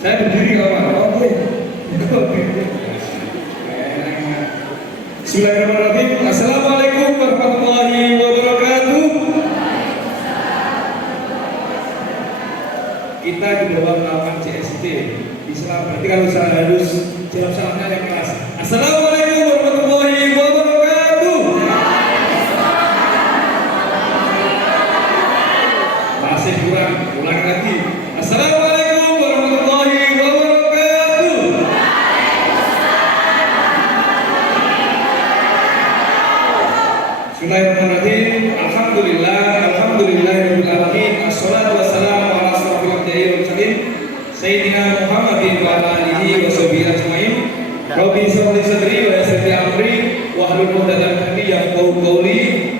Saya berdiri kawan. Oke. Bismillahirrahmanirrahim. Assalamualaikum warahmatullahi wabarakatuh. Kita di bawah naungan CSD Islam. Berarti kalau saya harus jawab salamnya yang keras. Assalamualaikum warahmatullahi wabarakatuh. Masih kurang, ulang lagi. Assalamualaikum warahmatullahi wabarakatuh. Bismillahirrahmanirrahim. Alhamdulillahirabbil alamin. Assalatu wassalamu ala asyrofil anbiya'i wal mursalin sayyidina Muhammadin wa ala alihi wa sahbihi ajmain. Rabbi shrah li sadri wa yassir li amri wahlul 'uqdatam min lisani yafqahu qawli.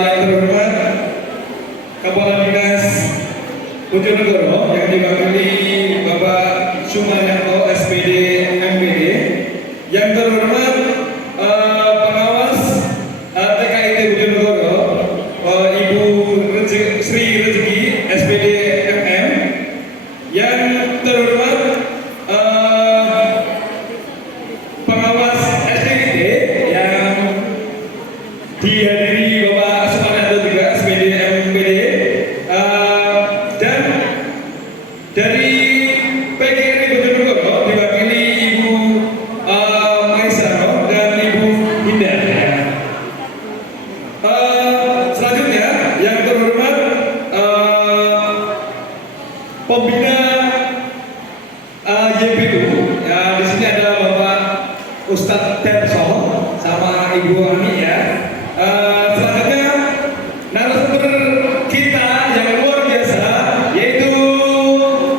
Yang terhormat Kepala Dinas Bojonegoro yang diwakili Bapak Sumaryanto SPD MPD, yang terhormat pengawas TKIT Bojonegoro Ibu Sri Rezeki SPD MM, yang terhormat pengawas SDIT yang dihadiri Bapak Sumaryanto juga SPD MPD, dan dari PGRI Bojonegoro diwakili Ibu Maisaro dan Ibu Indah. Selanjutnya yang terhormat pembina YBU, di sini ada Bapak Ustadz Terso sama Ibu Ani ya. Selanjutnya narasumber kita yang luar biasa yaitu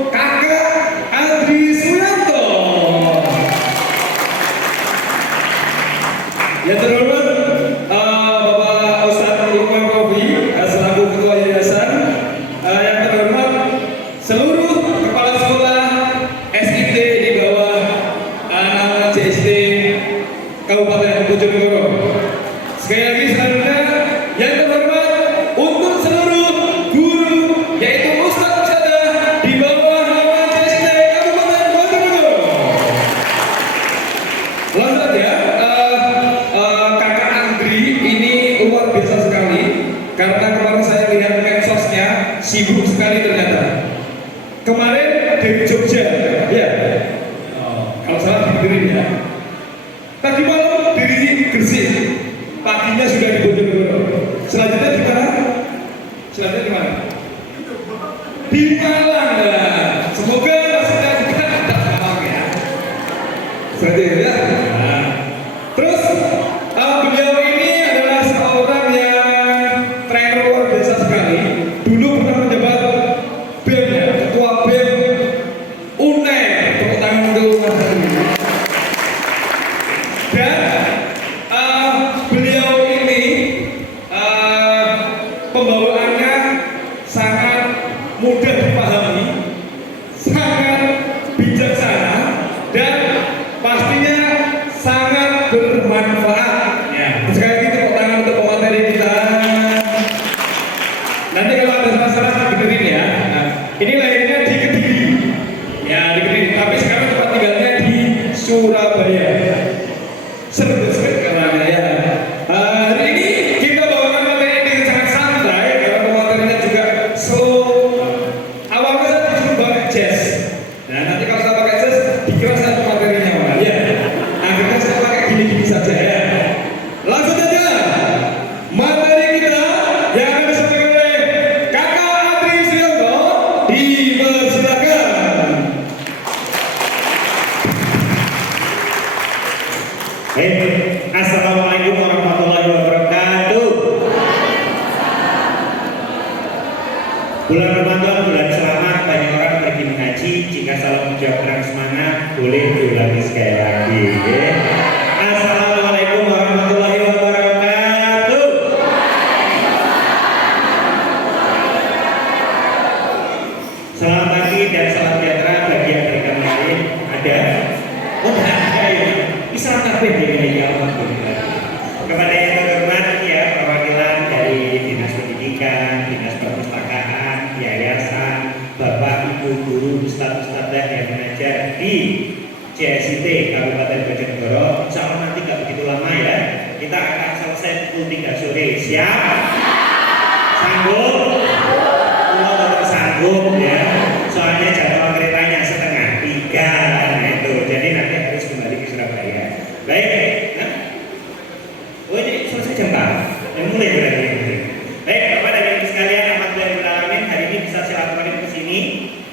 Kakak Andri Suyanto. Yang terhormat Bapak Ustadz Lukman Robi selaku Ketua Yayasan. Yang terhormat seluruh kepala sekolah SIT di bawah naungan CSD Kabupaten Bojonegoro. Sekali lagi selanjutnya yang terhormat untuk seluruh guru yaitu Ustadz Ustadzah di bawah naungan CSD Kabupaten Bojonegoro. Langsung saja, Kakak Andri ini luar biasa sekali karena kemarin saya lihat medsosnya sibuk sekali ternyata. Kemarin dari Jogja, ya. Kalau salah dibenerin ya. Tadi malam dari Gresik, paginya sudah di Bojonegoro. Selanjutnya di mana? Selanjutnya di mana? Di Malang. Nah, semoga maksudnya juga ada Malang ya. Seperti itu ya. Nah, terus beliau ini adalah seorang yang trainer luar biasa sekali. Dulu pernah menjabat BEM ya, ketua BEM UNER. Tepuk tangan untuk Mas Andri. Dan beliau ini pembawaannya sangat mudah dipahami, sangat bijaksana, dan pastinya sangat bermanfaat. Ya, sekali lagi tepuk tangan untuk pemateri kita. Nanti kalau ada masalah dibenerin ya. Nah, ini lahirnya di Kediri, ya di Kediri, tapi sekarang tempat tinggalnya di Surabaya. Sering karena ya. Hari ini kita bawakan materi ini sangat santai karena pematerinya juga slow. Awalnya saya disuruh pakai jazz. Nah nanti kalau saya pakai jazz dikira saya materinya mana ya. Akhirnya saya pakai gini-gini saja ya. Langsung saja materi kita yang akan disampaikan oleh Kakak Andri Suyanto. Dipersilakan. Assalamualaikum warahmatullahi wabarakatuh. Bulan Ramadan, bulan selamat, banyak orang pergi mengaji. Jika salam menjawab kurang semangat, boleh diulangi sekali lagi. Assalamualaikum warahmatullahi wabarakatuh. Selamat pagi dan salam sejahtera bagi yang berikan lain. Ada? Oh, ada ya. Bisa kabeh ya, alhamdulillah. Kepada yang terhormat ya, perwakilan dari Dinas Pendidikan, Dinas Perpustakaan, Yayasan, Bapak Ibu guru, ustadz-ustadzah yang belajar di JSIT Kabupaten Bojonegoro. Insya Allah nanti nggak begitu lama ya. Kita akan selesai pukul 3 sore. Siap? Sanggup? Kalau tetap sanggup ya. Soalnya jadwal keretanya setengah 3. Nah itu. Jadi nanti harus kembali ke Surabaya. Baik. Nah. Oh ini selesai jam berapa? Yang mulai berarti. Baik, Bapak dan Ibu sekalian, alhamdulillah hari ini bisa silaturahmi ke sini.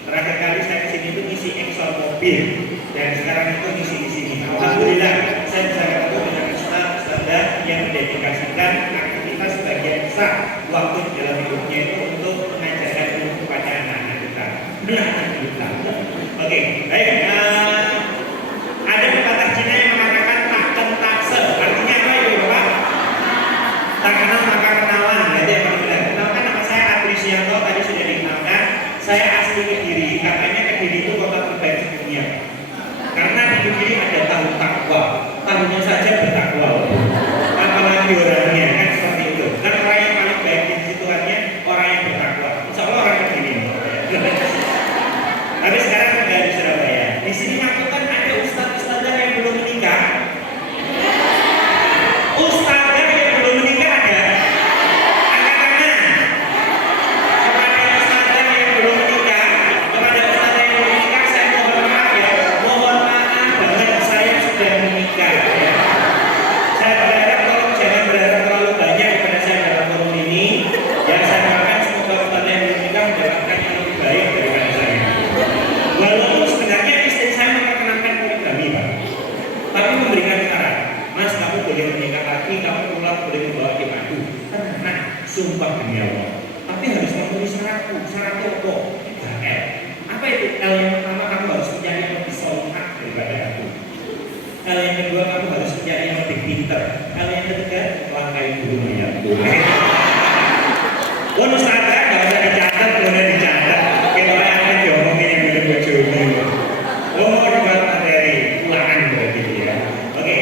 Terakhir kali saya ke sini itu ngisi eksor mobil dan sekarang itu ngisi di sini. Alhamdulillah saya bisa ketemu dengan ustaz-ustazah yang mendedikasikan aktivitas sebagian besar waktu di dalam hidupnya itu untuk mengajarkan ilmu kepada anak-anak kita. Alhamdulillah. Oke, baik. Ada pepatah Cina yang mengatakan tak kentak se. Artinya apa itu Bapak? Tak kenal maka kenalan. Jadi yang benar. Kenalkan nama saya Adrisianto, tadi sudah dikenalkan. Saya asli Kediri. Katanya Kediri itu kota terbaik di dunia. Karena di Kediri ada tahu takwa. Tahunya saja bertakwa. Apalagi orangnya kan seperti itu. Dan orang yang paling baik di situannya orang yang bertakwa. Insya Allah orang Kediri. Tapi sekarang tinggal di Surabaya. Di sini maksudkan ada ustaz-ustazah yang belum menikah. Ustazah yang belum menikah ada. Angkat tangan. Kepada ustazah yang belum menikah, kepada ustazah yang belum menikah, saya mohon maaf ya. Mohon maaf banget saya sudah menikah. Ya. Saya berharap tolong jangan berharap terlalu banyak kepada saya dalam forum ini. Yang saya harapkan semoga ustazah yang belum menikah mendapatkan yang lebih baik daripada saya. Walaupun sebenarnya istri saya memperkenankan poligami Pak, tapi memberikan syarat. Mas, kamu boleh menikah lagi, kamu pulang boleh membawa ke madu. Tenang, sumpah demi Allah. Tapi harus memenuhi syaratku. Syaratnya apa? 3L. Apa itu? L yang pertama, kamu harus mencari yang lebih solihah daripada aku. L yang kedua, kamu harus mencari yang lebih pintar. L yang ketiga, langkai dulu mayatku. Oh, Ustazah, nggak usah dicatat, boleh dicatat. Kalau akan diomongin yang belum bojone. Oh, dibuat materi ulangan berarti ya. Oke,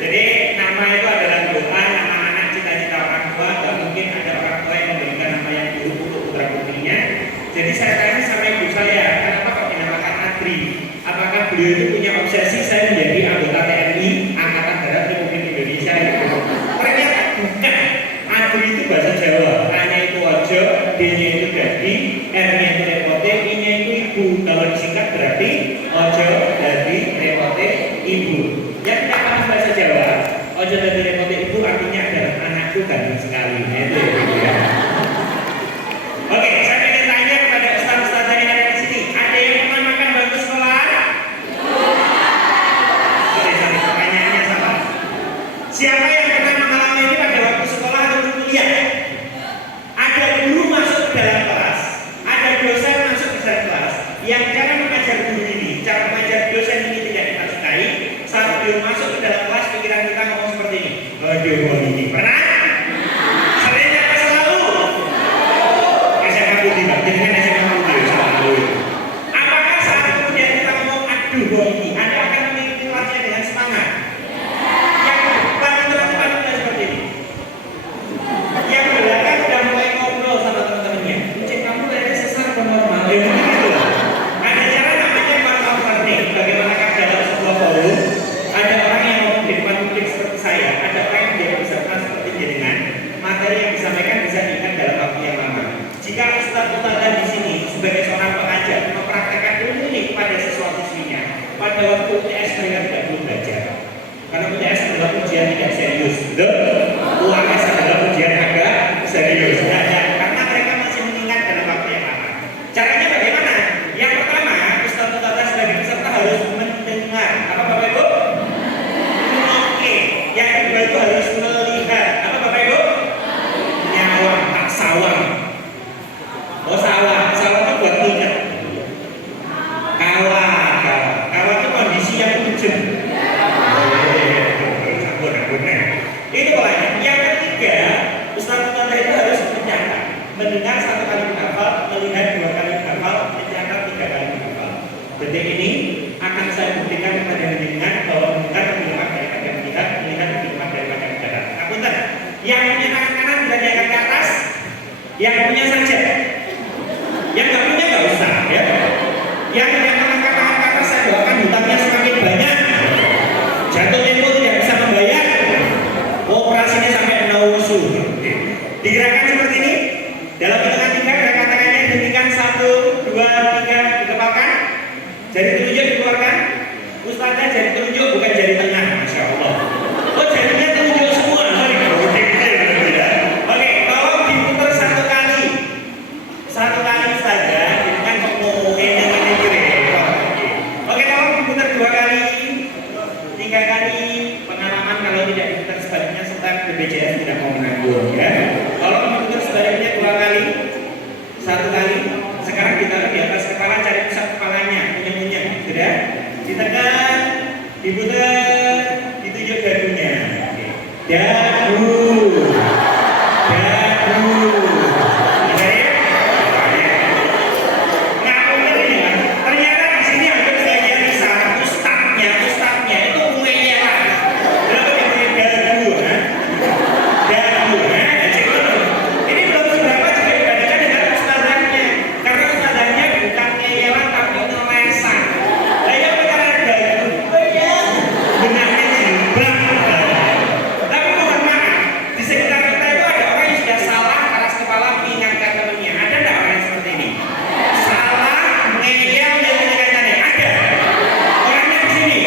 jadi nama itu adalah doa, nama anak, cita-cita orang tua. Gak mungkin ada orang tua yang memberikan nama yang buruk untuk putra putrinya. Jadi saya tanya sama ibu saya, kenapa kok dinamakan Adri? Apakah beliau itu punya obsesi saya menjadi anggota TNI Angkatan Darat Republik Indonesia gitu? Ternyata bukan. Adri itu bahasa Jawa. A-nya itu ojo, D-nya itu dadi, R-nya itu repote, I-nya itu ibu. Kalau disingkat berarti ojo, dadi, repote, ibu. Yang tidak paham bahasa Jawa, ojo, dadi, repote, ibu artinya adalah anakku ganteng sekali. Nah, itu ya. Oke, saya ingin tanya kepada ustaz-ustazah yang ada di sini. Ada yang pernah makan bangku sekolah? Oke, sampai pertanyaannya sama. Siapa yang pernah mengalami ini pada waktu sekolah atau kuliah? Ada guru masuk ke dalam kelas, ada dosen masuk ke dalam kelas. Yang cara mengajar guru ini, cara mengajar dosen ini tidak kita sukai. Saat beliau masuk ke dalam kelas, pikiran kita ngomong seperti ini. Aduh, ini pernah? Sering apa selalu? SMA Putih, Pak. Jadi kan SMA Putih selalu. Apakah saat kemudian kita ngomong aduh, ini Anda akan mengikuti kelasnya dengan semangat? Yang teman-teman seperti ini. Yang belakang sudah mulai ngobrol sama teman-temannya. Cek kamu kayaknya sesar atau normal? Ya begitu. Ada cara namanya manual learning. Bagaimanakah dalam sebuah forum ada orang yang ngomong di depan publik seperti saya, ada orang yang menjadi peserta seperti jenengan. Materi yang disampaikan bisa diingat dalam waktu yang lama. Jika ustaz-ustazah di sini sebagai seorang pengajar mempraktekkan ilmu ini pada siswa-siswinya, pada waktu UTS mereka tidak perlu belajar. Karena UTS adalah ujian tidak serius. UAS adalah ujian agak serius. Karena mereka masih mengingat dalam waktu yang lama. Caranya bagaimana? Yang pertama, ustaz-ustazah sebagai peserta harus mendengar. Apa Bapak Ibu? Oke. Yang kedua itu harus melihat. Apa Bapak Ibu? Nyawang, tak sawang. Oh sawah, sawah itu buat minyak. Kawah itu kondisi yang hujan. Itu polanya. Yang ketiga, ustaz-ustazah itu harus mencatat, mendengar 1 kali menghafal, melihat 2 kali menghafal, mencatat 3 kali menghafal. Detik ini akan saya buktikan kepada jenengan bahwa mendengar lebih lemah daripada melihat lebih lemah daripada mencatat. Apunten, yang punya tangan kanan bisa diangkat ke atas, yang punya saja, yang nggak punya nggak usah ya. Yang punya tangan ke atas saya 1, 2, 3 dikepalkan. Jari telunjuk dikeluarkan. Ustazah jari telunjuk bukan jari tengah, Masya Allah. Oh jarinya telunjuk semua. Oke, tolong diputar 1 kali. 1 kali saja, jadi kan kok ngomongin yang ini. Oke, tolong diputar 2 kali, 3 kali. Pengalaman kalau tidak diputar sebaliknya serta BPJS tidak mau menanggung ya. Tolong diputar sebaliknya 2 kali, 1 kali. Sekarang ditaruh di atas kepala, cari pusat kepalanya, punya sudah. Ditekan, diputar, ditunjuk dagunya. Dagu, dagu. Ternyata di sini hampir sebagian besar ustadznya itu mengeyelah. Berapa yang dagu, dagu, ini belum seberapa juga dibandingkan dengan ustadznya. Karena ustadznya bukan ngeyelah tapi ngelesan. Lah yang perkara dagu, benarnya jilbab. Tapi mohon maaf, di sekitar kita itu ada orang yang sudah salah keras kepala mengingatkan temannya. Ada nggak orang yang seperti ini? Salah ngeyel dan mengingatkannya. Ada. Orangnya di sini.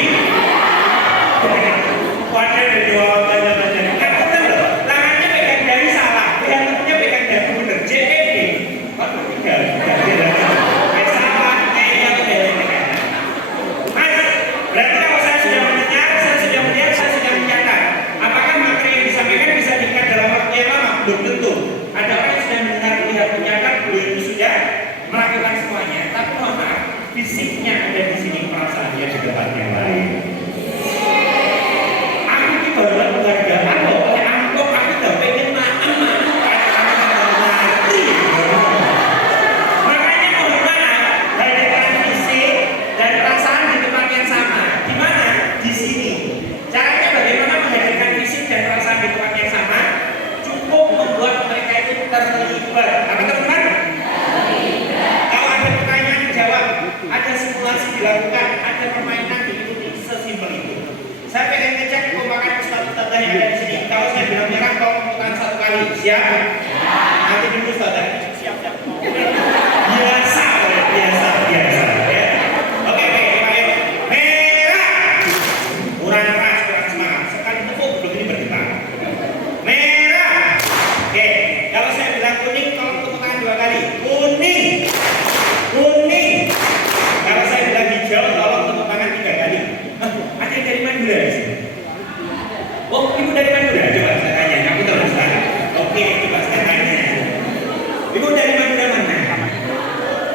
Wadah dari jawaban dan kan betul loh. Tangannya pegang dari salah, jantungnya pegang dari bener. JED. Waduh, tiga. Salah ngeyel dan mengingatkan. Mas, berarti kalau saya sudah mendengar, saya sudah melihat, saya sudah mencatat. Apakah materi yang disampaikan bisa diikat dalam waktu yang lama? Belum tentu. Ada orang yang sudah mendengar, melihat, mencatat, belum sudah melakukan semuanya. Tapi mohon maaf, fisiknya ada di sini, perasaannya di tempat yang lain. Aku ini baru penghargaan loh, oleh amplop aku udah pengen makan. Makanya mohon maaf, hadirkan fisik dan perasaan di tempat yang sama. Di mana? Di sini. Caranya bagaimana menghadirkan fisik dan perasaan di tempat yang sama? Cukup membuat mereka itu terlibat. Apa teman-teman? Kalau ada pertanyaan dijawab, ada simulasi dilakukan, ada permainan diikuti, sesimpel itu. Saya pengen ngecek kompakan ustaz-ustazah yang ada di sini. Kalau saya bilang merah, tolong temukan 1 kali. Siap? Nanti dulu ustazah. Siap. Biasa. Ya. Oke, baik. Merah. Kurang keras, kurang semangat. Sekali tepuk, begini bergetar. Merah. Oke, kalau saya bilang kuning, tolong tepuk tangan 2 kali. Kuning. Kalau saya bilang hijau, tolong tepuk tangan 3 kali. Ada yang dari Madura di sini? Oh, ibu dari Madura? Coba saya tanya, kamu tahu Ustaz? Oke, coba saya tanya. Ibu dari Madura mana?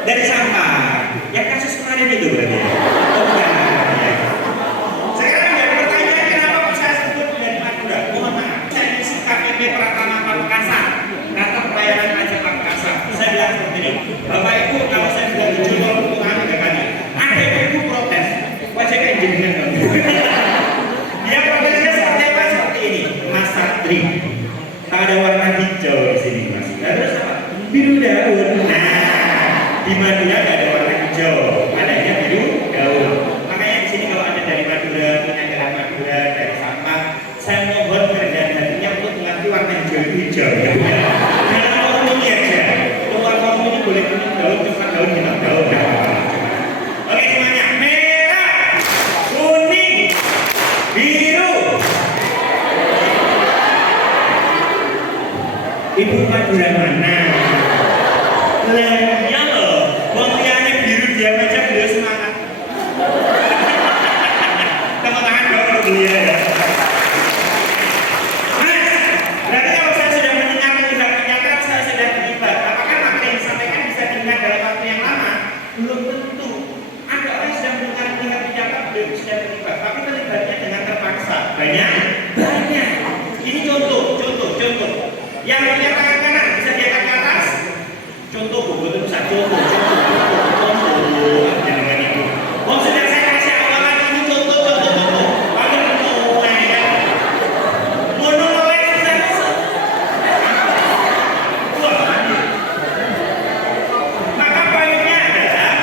Dari Sampang. Yang kasus kemarin itu berarti? Oh, enggak. Sekarang ada pertanyaan, kenapa kok saya sebut dari Madura? Mohon maaf, saya isi KPP Pratama Pamekasan, kantor pelayanan pajak Pamekasan. Saya bilang seperti ini, Bapak Ibu, kalau saya bilang hijau, tolong tepuk tangan 3 kali. Ada ibu protes, wajah kayak jenengan. Dia protesnya seperti apa? Seperti ini, Mas Satri. Ada warna hijau di sini, Mas. Nah, terus apa? Biru daun. Nah, di Madura nggak ada warna hijau, adanya biru daun. Makanya di sini kalau ada dari Madura, punya dari Madura, dari Sampang, saya mohon kerendahan hatinya untuk mengerti warna hijau itu hijau. Jangan ngomong ini aja. Keluar ngomong ini boleh kuning daun, coklat daun, hitam daun. Oke semuanya, merah, kuning, biru. Ibu Madura mana? Lah, ya loh, wong liyane biru dia aja beliau semangat. Tepuk tangan dong untuk beliau ya. Mas, berarti kalau saya sudah mendengar melihat kenyataan, saya sudah terlibat. Apakah materi yang disampaikan bisa diingat dalam waktu yang lama? Belum tentu. Ada orang yang sudah mendengar melihat kenyataan, belum sudah terlibat, tapi terlibatnya dengan terpaksa. Banyak. Ini contoh. Yang punya tangan kanan bisa diangkat ke atas. Contoh, betul bisa contoh. Jangan itu. Oh, sudah saya kasih awalan ini contoh. Pakai mulai ya. Monolog bisa. Maka poinnya adalah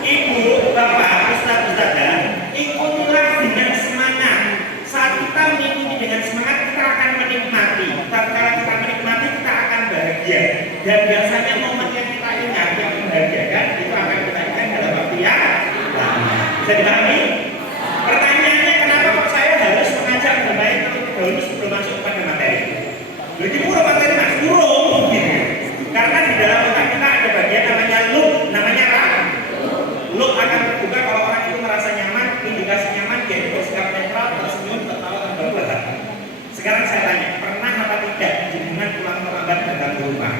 ibu, bapak, ustaz-ustazah ikutlah dengan semangat. Saat kita mengikuti dengan semangat, kita akan menikmati. Tatkala kita menikmati, kita akan bahagia. Dan biasanya momen yang kita ingat yang Bisa dipahami? Pertanyaannya kenapa kok saya harus mengajak bermain terlebih dahulu sebelum masuk pada materi? Jadi murah materi mas, murah gitu. Karena di dalam otak kita ada bagian namanya loop, namanya apa? Loop akan terbuka kalau orang itu merasa nyaman, indikasi nyaman, dia bersikap netral, tersenyum, tertawa, terbawa. Sekarang saya tanya, pernah apa tidak jenengan pulang terlambat datang ke rumah?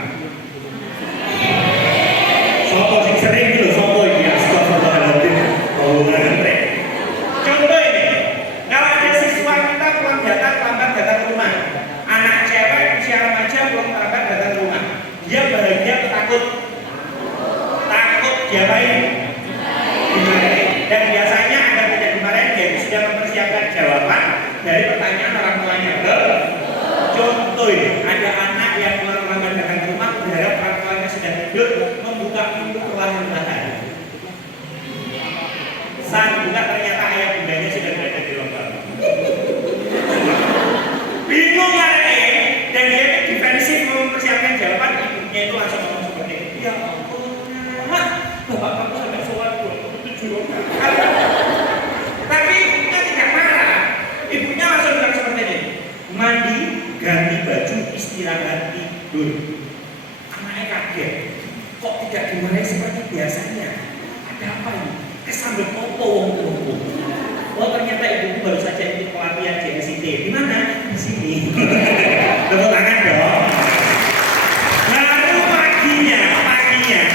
Sopo sing sering gitu, sopo ini astagfirullahaladzim. Contoh ini, kalau ada siswa kita pulang terlambat datang ke rumah, anak cewek usia remaja pulang terlambat datang ke rumah, dia bahagia atau takut? Takut, diapain? Dimarahin. Dan biasanya agar tidak dimarahin, dia sudah mempersiapkan jawaban dari pertanyaan orang tuanya. Contoh ini, ada anak yang pulang terlambat datang ke rumah, berharap orang tuanya sudah tidur, membuka pintu perlahan-lahan. Saat buka ternyata ayah bundanya sudah berada di lubang. Bingung anaknya, dan dia defensif mempersiapkan jawaban, ibunya itu langsung ngomong seperti itu. Ya ampun, nak, bapak kamu sampai sholat 27 rakaat. Tapi ibunya tidak marah. Ibunya langsung bilang seperti ini. Mandi, ganti baju, istirahat, tidur. Anaknya kaget. Kok tidak dimarahi seperti biasanya? Ada apa ini? Kesambet opo wong-wong. Oh ternyata ibuku baru saja ikut pelatihan JSIT. Di mana? Di sini. Tepuk tangan dong. Lalu paginya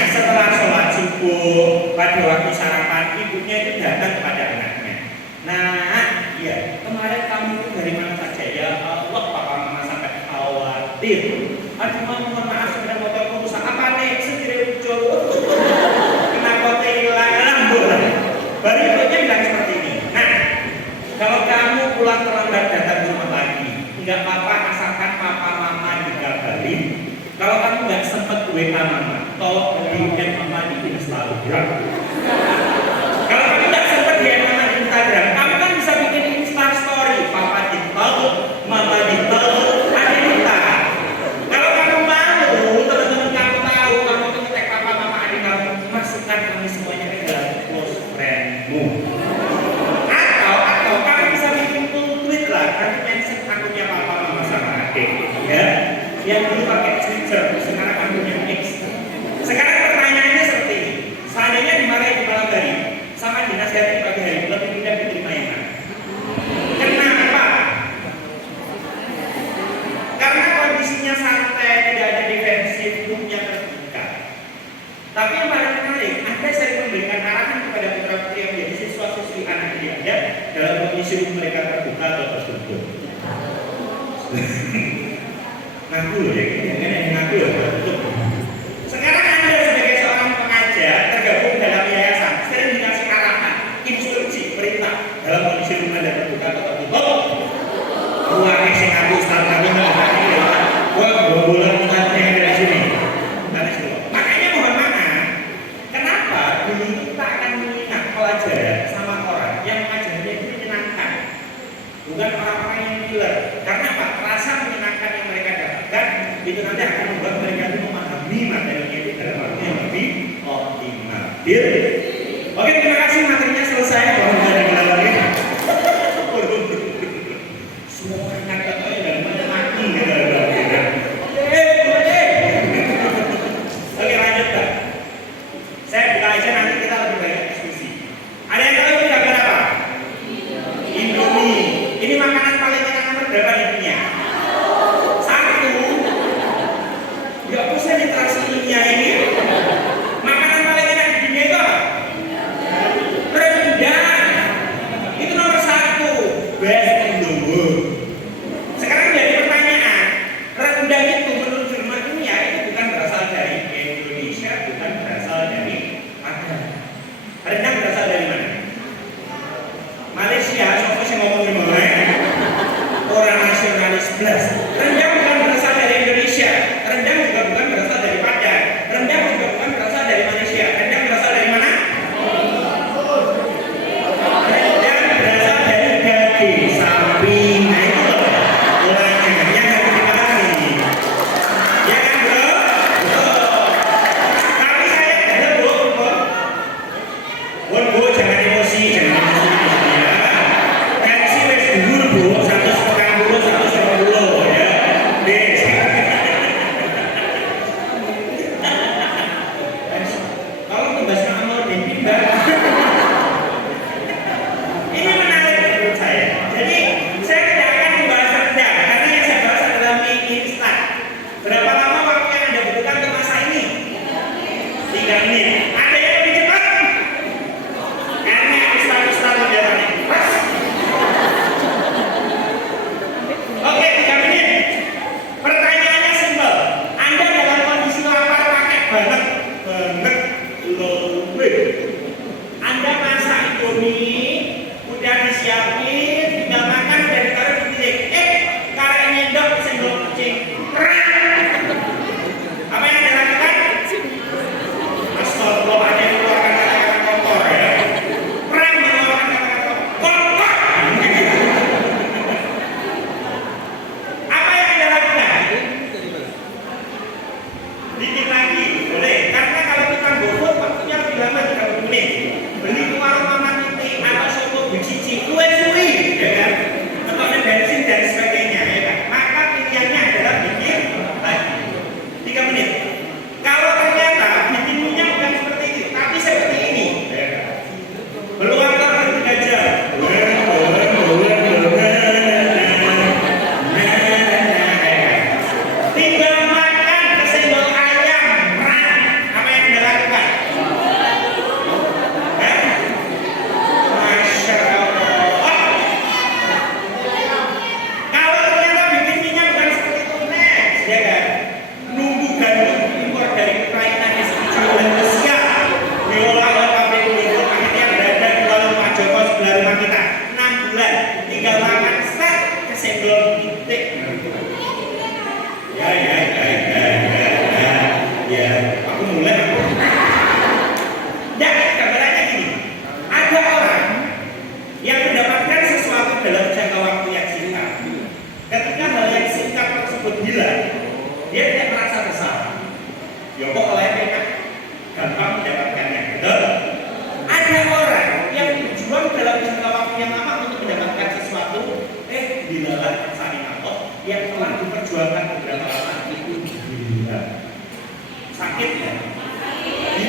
setelah sholat subuh, pada waktu sarapan, ibunya itu datang kepada anaknya. Nah, ya kemarin kamu itu dari mana saja ya? Allah, papa mama sampai khawatir. Aduh mama, mohon maaf sudah motorku rusak. Apa nih? Setir ucul. Kenapa hilang bola? Baru ibunya bilang seperti ini. Nah, kalau kamu pulang terlambat datang ke rumah lagi, nggak apa-apa asalkan papa mama dikabarin. Kalau kamu nggak sempat WA mama, tolong DM mama di Instagram. Kalau kamu nggak sempat DM mama di Instagram, kamu kan bisa bikin Insta story. Papa di tahu, mama di tahu, adik di tahu. Kalau kamu malu, teman-teman kamu tahu, kamu tuh tag papa mama adik kamu, masukkan kami semuanya ke dalam close friendmu. Atau kamu bisa bikin tweet lah, kamu mention akunnya papa mama sama adik, ya. Yang dulu pakai Twitter, sekarang akunnya X. Sekarang pertanyaannya seperti ini. Seandainya dimarahi di malam hari, sama dinasihati di pagi hari, lebih mudah diterima yang mana? Kenapa? Karena kondisinya santai, tidak ada defensif, hukumnya terbuka. Tapi yang paling menarik, Anda sering memberikan arahan kepada putra-putri yang menjadi siswa-siswi anak didik Anda dalam kondisi mereka terbuka atau tertutup. Ngaku loh ya, ini ngaku loh. Sekarang Anda sebagai seorang pengajar tergabung dalam yayasan, sering dikasih arahan, instruksi, perintah dalam kondisi rumah dan terbuka atau tertutup. Ruangnya sing ngaku start kami nggak ada. Wah, bulan yang dari sini. Makanya mohon maaf, kenapa dulu kita akan mengingat pelajaran sama orang yang mengajarnya itu menyenangkan, bukan orang-orang yang killer. Karena apa? Rasa menyenangkan yang mereka dapatkan itu nanti akan membuat mereka itu memahami materinya itu dalam arti yang lebih optimal. Deal? Oke, terima kasih, materinya selesai. Mohon lagi. Semua orang kata dari mana mati gitu. Oke, lanjut Pak. Saya buka aja, nanti kita lebih banyak diskusi. Ada yang tahu ini gambar apa? Indomie. Ini makanan paling enak nomor berapa di dunia? 1. Gak usah literasi ilmiah ini. Makanan paling enak di dunia itu apa? Rendang. Itu nomor 1. Best in the world. Sekarang jadi pertanyaan, rendang itu menurut firman ilmiah itu bukan berasal dari Indonesia, bukan berasal dari Padang.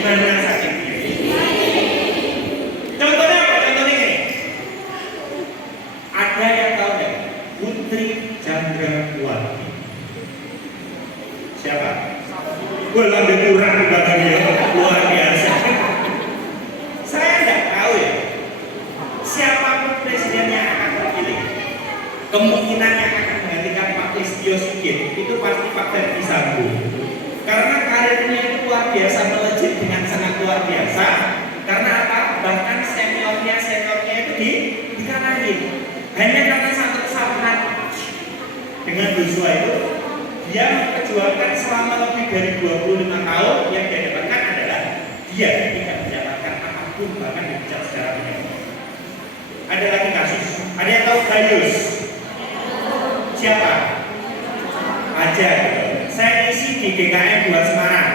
Mana sakitnya? Contohnya apa? Contohnya ini. Ada yang tahu nggak? Putri Chandrawati. Siapa? Gue lebih kurang di belakang dia. Luar biasa. Saya nggak tahu ya. Siapapun presiden yang akan terpilih, kemungkinan yang akan menggantikan Pak Listio Sigit itu pasti Pak Ferdi Sambo. Karena karirnya itu luar biasa, melejit dengan sangat luar biasa. Karena apa? Bahkan seniornya itu dikalahin. Hanya karena satu kesalahan dengan Joshua itu, dia memperjuangkan selama lebih dari 25 tahun. Yang dia dapatkan adalah dia tidak mendapatkan apapun, bahkan dipecat secara penyakit. Ada lagi kasus. Ada yang tahu Gayus? Siapa? Aja. Saya isi di GKM 2 Semarang,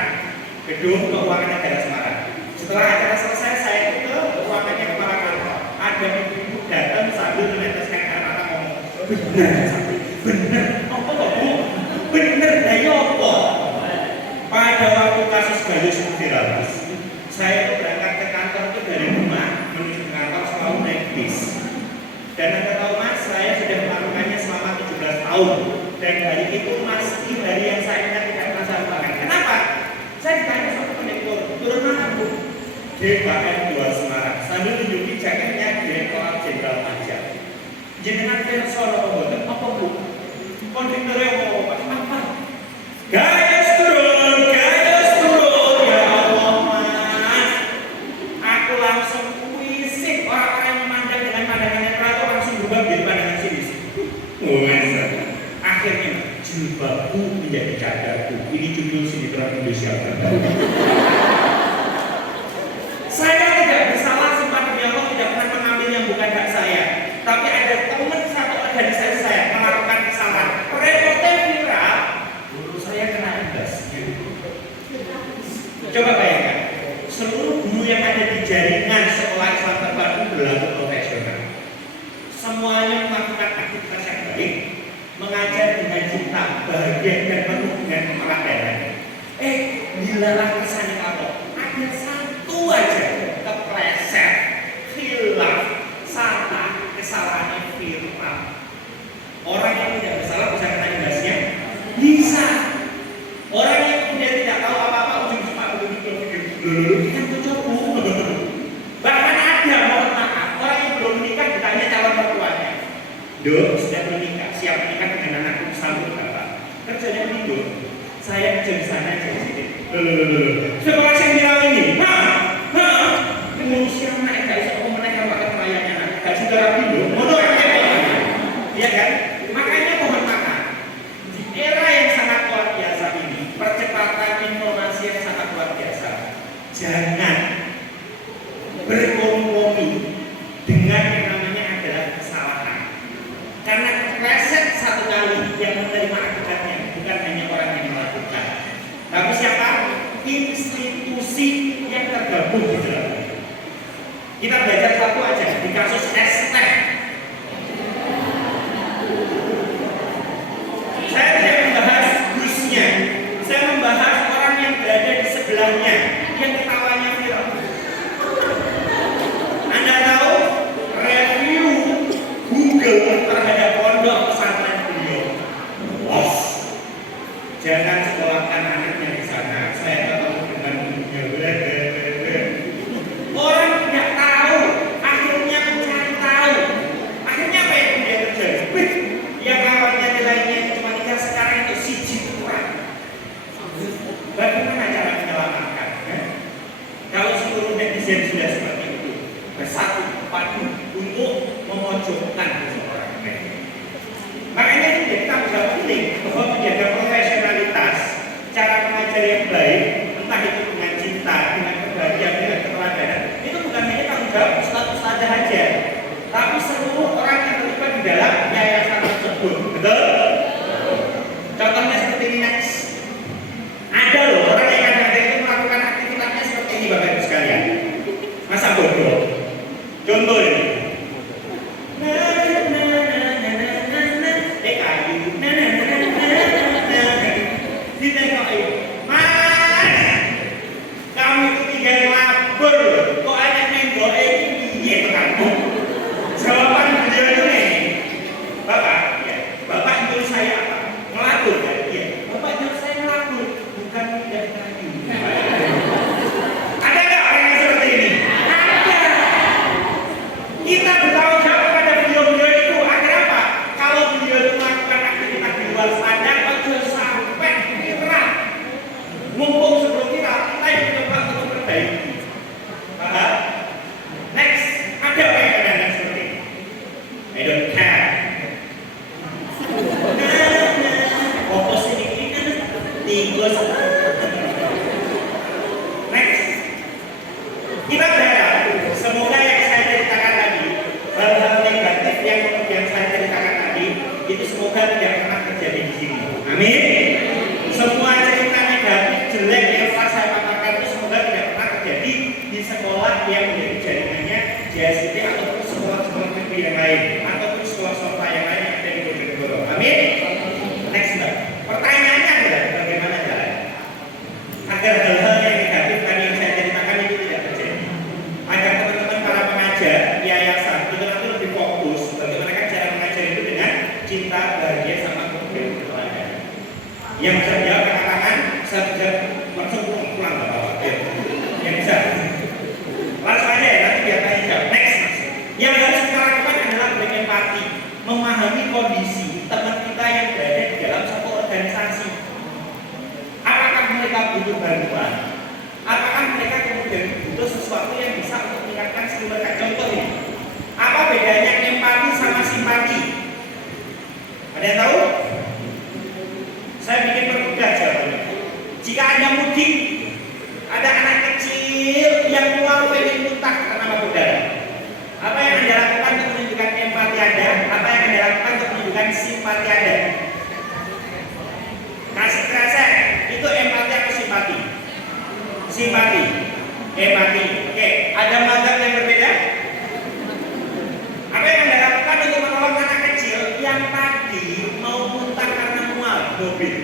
Gedung Keuangan Negara Semarang. Setelah acara selesai, saya itu ke ruangannya kepala kantor. Ada ibu-ibu datang sambil meneteskan air mata ngomong, bener, apa kok bu? Bener, ayo apa? Pada waktu kasus Gayus viral, saya itu berangkat ke kantor itu dari rumah menuju ke kantor selalu naik bis. Dan Anda tahu mas, saya sudah melakukannya selama 17 tahun. Dan hari itu masih hari yang saya ingat tidak merasa lupakan. Kenapa? Saya ditanya sama kondektur, turun mana bu? GKM 2 Semarang. Sambil tunjukin jaketnya Direktorat Jenderal Pajak. Jenengan Versono pembuatan apa bu? Kondekturnya ngomong apa? Gayus turun, ya Allah mas. Aku langsung wisik orang-orang yang memandang dengan pandangan netral itu langsung berubah menjadi pandangan sinis. Akhirnya jilbabku menjadi cadarku. Ini judul sinetron Indonesia. Saya tidak bersalah, sumpah demi Allah tidak pernah mengambil yang bukan hak saya. Tapi ada teman satu organisasi saya melakukan kesalahan. Reportnya viral, guru saya kena imbas. Coba bayangkan, seluruh guru yang ada di jaringan sekolah Islam terpadu berlaku profesional. Semuanya melakukan aktivitas yang baik, mengajar dengan cinta, bahagia dan penuh dengan keteladanan. Dilarang kesannya apa? Ada satu aja kepleset, hilaf, salah, kesalahannya viral. Orang yang tidak bersalah bisa kena imbasnya? Bisa. Orang yang kemudian tidak tahu apa-apa ujung-ujung begitu kan kecoba. Bahkan ada, mohon maaf, orang yang belum menikah ditanya calon mertuanya. Dok, sudah menikah, siap menikah dengan anakku sambut bapak. Kerjanya begitu. Saya kerja di sana aja di sini. Sekolah yang viral ini, manusia naik gak bisa menaikkan pakai pelayannya, gak sih cara pindu, mono ya kan? Makanya mohon maaf, di era yang sangat luar biasa ini, percepatan informasi yang sangat luar biasa, jangan berkompromi dengan yang namanya adalah kesalahan. Karena kepleset satu kali yang menerima akibatnya bukan hanya orang yang melakukan, tapi siapa? Institusi yang tergabung di dalamnya. Kita belajar satu aja di kasus STEP. Saya tidak membahas busnya, saya membahas orang yang berada di sebelahnya yang ketawanya viral. Anda tahu review Google terhadap pondok pesantren beliau. Jangan sekolahkan anaknya di sana. Saya ketemu dengan orang tidak tahu, akhirnya mencari tahu. Akhirnya apa yang kemudian terjadi? Yang awalnya nilainya cuma 3, sekarang itu 1 kurang. Bagaimana cara menyelamatkan? Kalau seluruh netizen sudah seperti itu, bersatu padu untuk memojokkan seseorang. Makanya itu jadi tanggung jawab penting bahwa menjaga profesionalitas, cara mengajar yang baik, entah itu dengan cinta, dengan kebahagiaan, dengan keteladanan, itu bukan hanya tanggung jawab ustaz-ustaz saja, tapi seluruh orang yang terlibat di dalam yayasan tersebut. Betul? Contohnya seperti ini next. Ada loh orang yang kadang-kadang itu melakukan aktivitasnya seperti ini Bapak Ibu sekalian. Masa bodoh? Contoh ini. Ditengok, Mas, kamu itu 3 Kita berharap semoga yang saya ceritakan tadi, hal-hal negatif yang kemudian saya ceritakan tadi, itu semoga tidak pernah terjadi di sini. Amin. Semua cerita negatif jelek yang telah saya katakan itu semoga tidak pernah terjadi di sekolah yang menjadi jaringannya JST ataupun sekolah-sekolah negeri yang lain ataupun sekolah swasta yang lain yang ada di Bojonegoro. Amin. Next mbak. Pertanyaannya adalah bagaimana caranya agar hal-hal yang negatif tadi yang saya ceritakan itu tidak terjadi, agar teman-teman para pengajar yayasan itu nanti lebih fokus bagaimana cara mengajar itu dengan cinta, bahagia, sama kemudian keteladanan. Yang bisa jawab angkat tangan, saya bisa langsung pulang bapak. Yang bisa langsung aja ya, nanti biar tanya jawab. Next. Yang harus kita lakukan adalah berempati, memahami kondisi teman kita yang berada di dalam satu organisasi. Apakah mereka butuh bantuan? Apakah mereka kemudian butuh sesuatu yang bisa untuk meningkatkan skill mereka? Contoh ini, apa bedanya empati sama simpati? Ada yang tahu? Saya bikin permudah jawabannya. Jika Anda mudik, ada anak kecil yang mual pengen muntah karena berdarah. Apa yang Anda lakukan untuk menunjukkan empati Anda? Apa yang Anda lakukan untuk menunjukkan simpati Anda? Kasih kresek, itu empati atau simpati? Simpati, empati. Oke, ada mazhab yang berbeda? Apa yang Anda lakukan untuk menolong anak kecil yang tadi mau muntah karena mual mobil?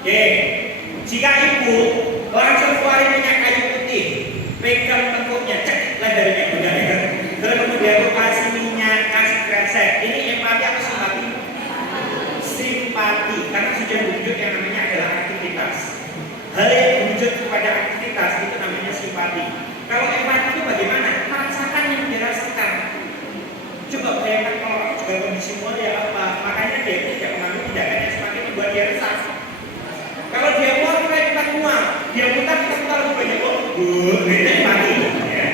Oke, jika ibu langsung keluarin minyak kayu putih, pegang tengkuknya, cek lehernya, benar ya? Terus kemudian aku kasih minyak, kasih kresek. Ini empati atau simpati? Simpati, karena sudah wujud yang namanya adalah aktivitas. Hal yang wujud kepada aktivitas itu namanya simpati. Kalau empati itu bagaimana? Merasakan yang dirasakan. Coba bayangkan kalau juga kondisi mual ya apa? Makanya dia tidak mengambil tindakan yang semakin membuat dia resah. Kalau dia mual kita ikutan mual, dia muntah kita muntah lebih banyak. Ini empati. Ya.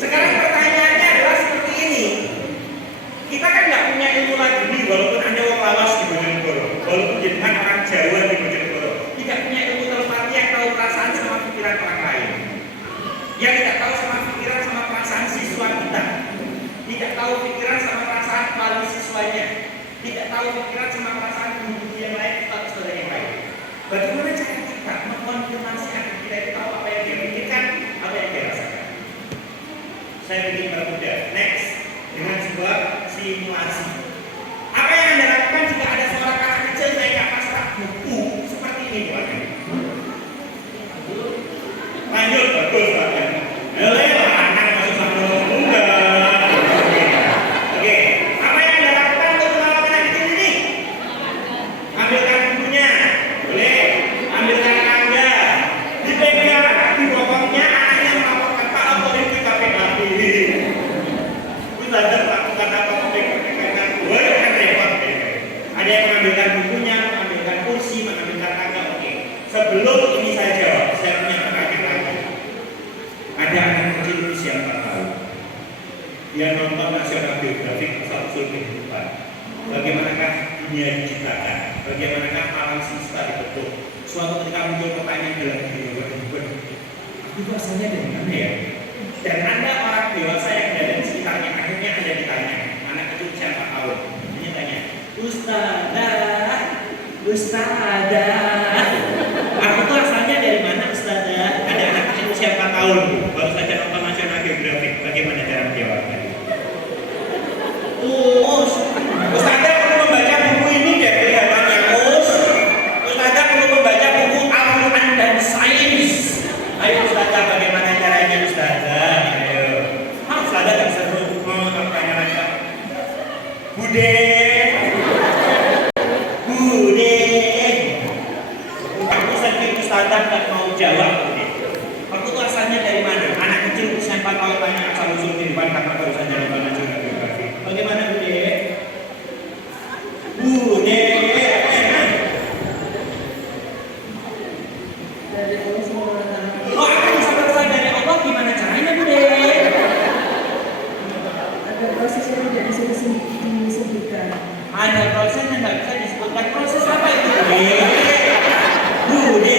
Sekarang pertanyaannya adalah seperti ini. Kita kan nggak punya ilmu lagi, walaupun Anda orang lawas di Bojonegoro, walaupun jenengan orang Jawa di Bojonegoro, tidak punya ilmu telepati yang tahu perasaan sama pikiran orang lain, yang tidak tahu sama pikiran sama perasaan siswa kita, tidak tahu pikiran sama perasaan wali siswanya, tidak tahu pikiran sama perasaan guru yang lain atau saudara yang lain. Bagaimana cara kita mengkonfirmasi agar kita itu tahu apa yang dia pikirkan, apa yang dia rasakan? Saya bikin permudah. Next. Dengan sebuah simulasi. Apa yang Anda lakukan jika ada seorang anak kecil naik ke atas rak buku seperti ini, Pak? Lanjut, bagus, Pak. Anak masuk sama enggak. Oke. Apa yang Anda lakukan untuk menolong anak kecil ini? Ambilkan bukunya, boleh. Ambilkan tangga, dipegang, dibokongnya, anaknya melaporkan Pak Autoriti KPK. Ustazah melakukan apa pegang-pegangan, kan repot. Ada yang mengambilkan bukunya, mengambilkan kursi, mengambilkan tangga. Oke. Sebelum ini saya jawab, saya punya pertanyaan lagi. Ada anak kecil usia 4 tahun. Dia nonton National Geographic asal-usul kehidupan. Bagaimanakah dunia diciptakan? Bagaimanakah alam semesta dibentuk? Suatu ketika muncul pertanyaan dalam kehidupan, itu asalnya dari mana ya? Dan Anda orang dewasa yang ada di sekitarnya, akhirnya Anda ditanya, anak kecil usia 4 tahun, dia tanya, Ustazah, aku tuh asalnya dari mana Ustazah? Ada anak kecil usia 4 tahun, baru saja nonton National Geographic, bagaimana cara menjawabnya? Ustazah perlu membaca buku ini dan kelihatannya Ustazah perlu membaca buku Al-Quran dan Sains. Ayo Ustazah, bagaimana caranya Ustazah? Ayo. Ustazah tak seru. Tanya lagi. Bude. Aku sendiri Ustazah tak mau jawab. Bude. Aku tuh asalnya dari mana? Anak kecil usia 4 tahun tanya asal-usul kehidupan karena baru saja nonton National Geographic. Bagaimana Bude? Bude. Ada proses yang nggak bisa disebutkan. Proses apa itu? Bude.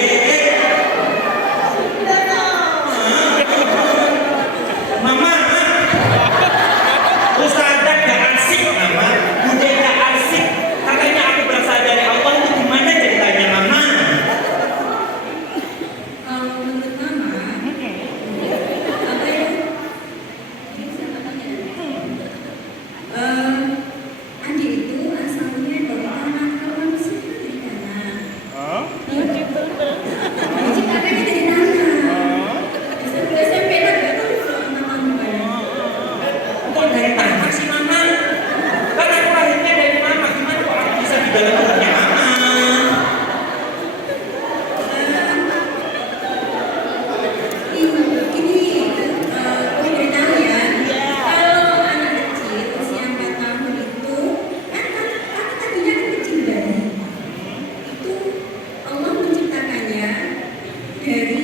dari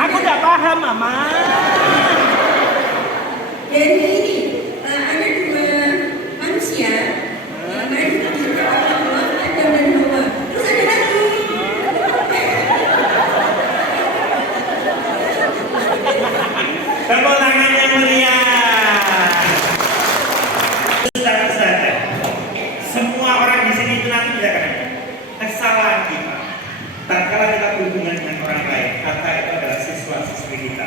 Aku tidak paham, Mama. dari ini ada dua manusia mereka diciptakan oleh Allah, Adam dan Hawa. Terus ada lagi Tepuk tangan yang meriah. Ustaz, semua orang di sini itu nanti tidak akan ada kesalahan kita. Tatkala kita berhubungan dengan orang lain, kata itu adalah siswa-siswi kita.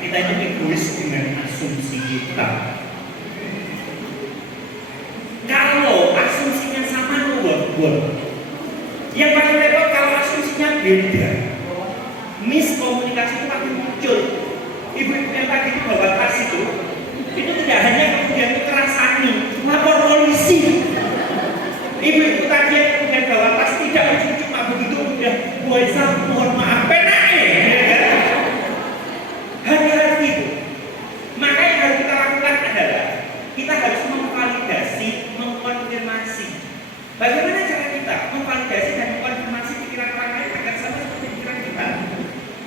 Kita itu egois dengan asumsi kita. Kalau asumsinya sama, buat. Yang paling repot kalau asumsinya beda. Miskomunikasi itu pasti muncul. Ibu-ibu yang tadi itu bawa tas itu tidak hanya kemudian kerasani, lapor polisi. Ibu-ibu tadi yang kemudian bawa tas tidak cuma begitu kemudian Bu Aisyah mohon maaf penake, ya kan? Hati-hati itu. Maka yang harus kita lakukan adalah kita harus memvalidasi, mengkonfirmasi. Bagaimana cara kita memvalidasi dan mengkonfirmasi pikiran orang lain agar sama seperti pikiran kita?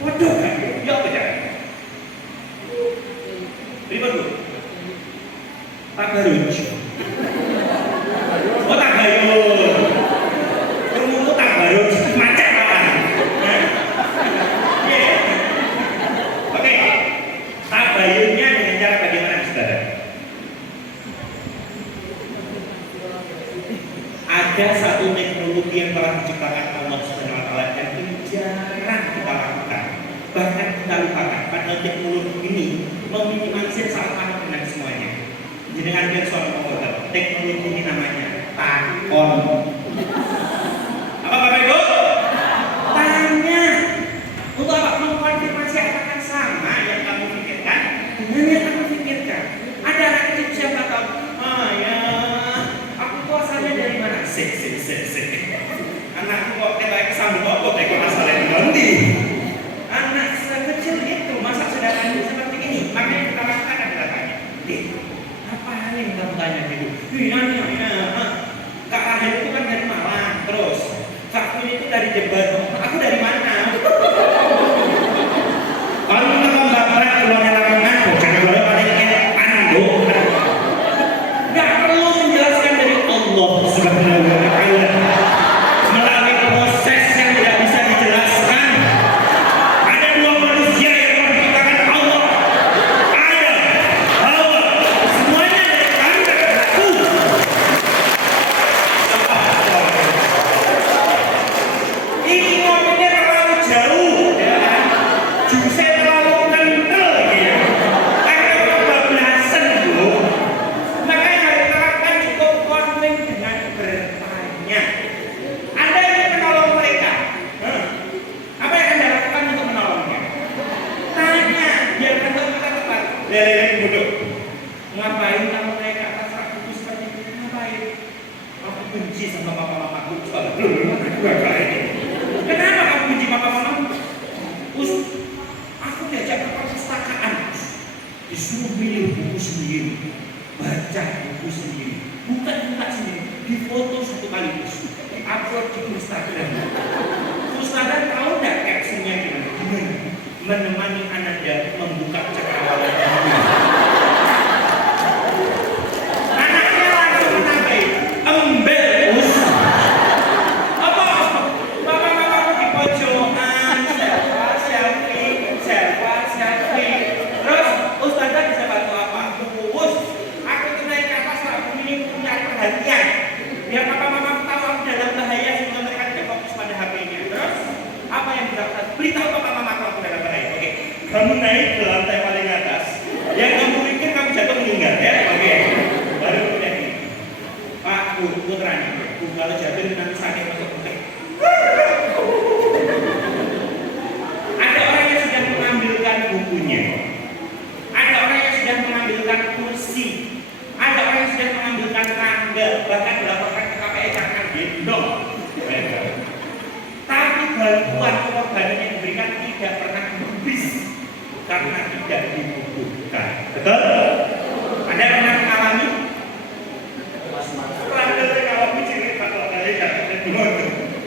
Waduh kan? Ya apa caranya? Ribet dulu. Tabaruj. Oh tabayun. Kerumuh tabaruj. Macet kawan. Oke. Tabayunnya dengan cara bagaimana, saudara? Ada satu teknologi yang telah diciptakan Allah Subhanahu wa taala dan ini jarang kita lakukan. Bahkan kita lupakan. Padahal teknologi ini meminimalisir salah paham dengan semuanya. Dengan dia suatu komputer, teknologi ini namanya takon. Apa Bapak Ibu? Tanya. Untuk apa? Mengkonfirmasi apakah sama yang kamu pikirkan dengan yang kamu pikirkan. Ada anak kecil siapa tahu? Ya, aku puasanya dari mana? Sik. Anakku kok kayak sambal apa? Teko masalah di Bandi. Anak sekecil itu masa sederhana seperti ini. Makanya kita lakukan adalah tanya. Apa yang kamu tanya gitu? Kak Rahel itu kan dari Malang, terus Kak Kun itu dari Jember. Aku dari mana? Kalau kita membahas keluarnya lapangan, jangan boleh paling panduk. Nggak perlu menjelaskan dari Allah Subhanahu wa taala melalui proses yang tidak bisa dijelaskan. Ada dua manusia yang diciptakan Allah, Adam, Hawa, semuanya dari kandang aku. Ini ngomongnya terlalu jauh, ya. Jusnya terlalu kental, ya. Karena kebablasan, Bu. Maka yang harus kita lakukan cukup konflik dengan bertanya. Anda ingin menolong mereka? Apa yang Anda lakukan untuk menolongnya? Tanya, biar kita tepat. Leleng bodoh. Ngapain kamu naik ke atas rakuku seperti itu? Ngapain? Aku benci sama papa-mamaku. Kenapa kamu benci papa-mamamu? Aku diajak ke perpustakaan. Disuruh milih buku sendiri, baca buku sendiri, buka sendiri, difoto satu kali diupload di Instagram. Ustazah tahu nggak captionnya gimana? Menemani Ananda membuka cakrawala dunia. Anaknya langsung menambahin, embel us. Apa? Mama di pojokan, selfie. Terus Ustazah bisa bantu apa? Us, aku tuh naik ke atas aku ini punya perhatian. Biar papa-mama tahu aku dalam bahaya sehingga mereka tidak fokus pada HP-nya. Terus apa yang dilakukan? Beritahu papa-mama aku dalam bahaya. Oke, kamu naik ke lantai paling atas. Yang kamu pikir kamu jatuh meninggal, ya? Oke. Baru kemudian ini, Pak, putranya, kalau jatuh nanti sakit masuk kulit. Ada orang yang sedang mengambilkan bukunya. Ada orang yang sedang mengambilkan kursi. Ada orang yang sedang mengambilkan tangga, bahkan dilaporkan ke KPI karena gendong. Tapi bantuan pengorbanan yang diberikan tidak pernah habis karena tidak dibutuhkan. Betul? Anda pernah mengalami?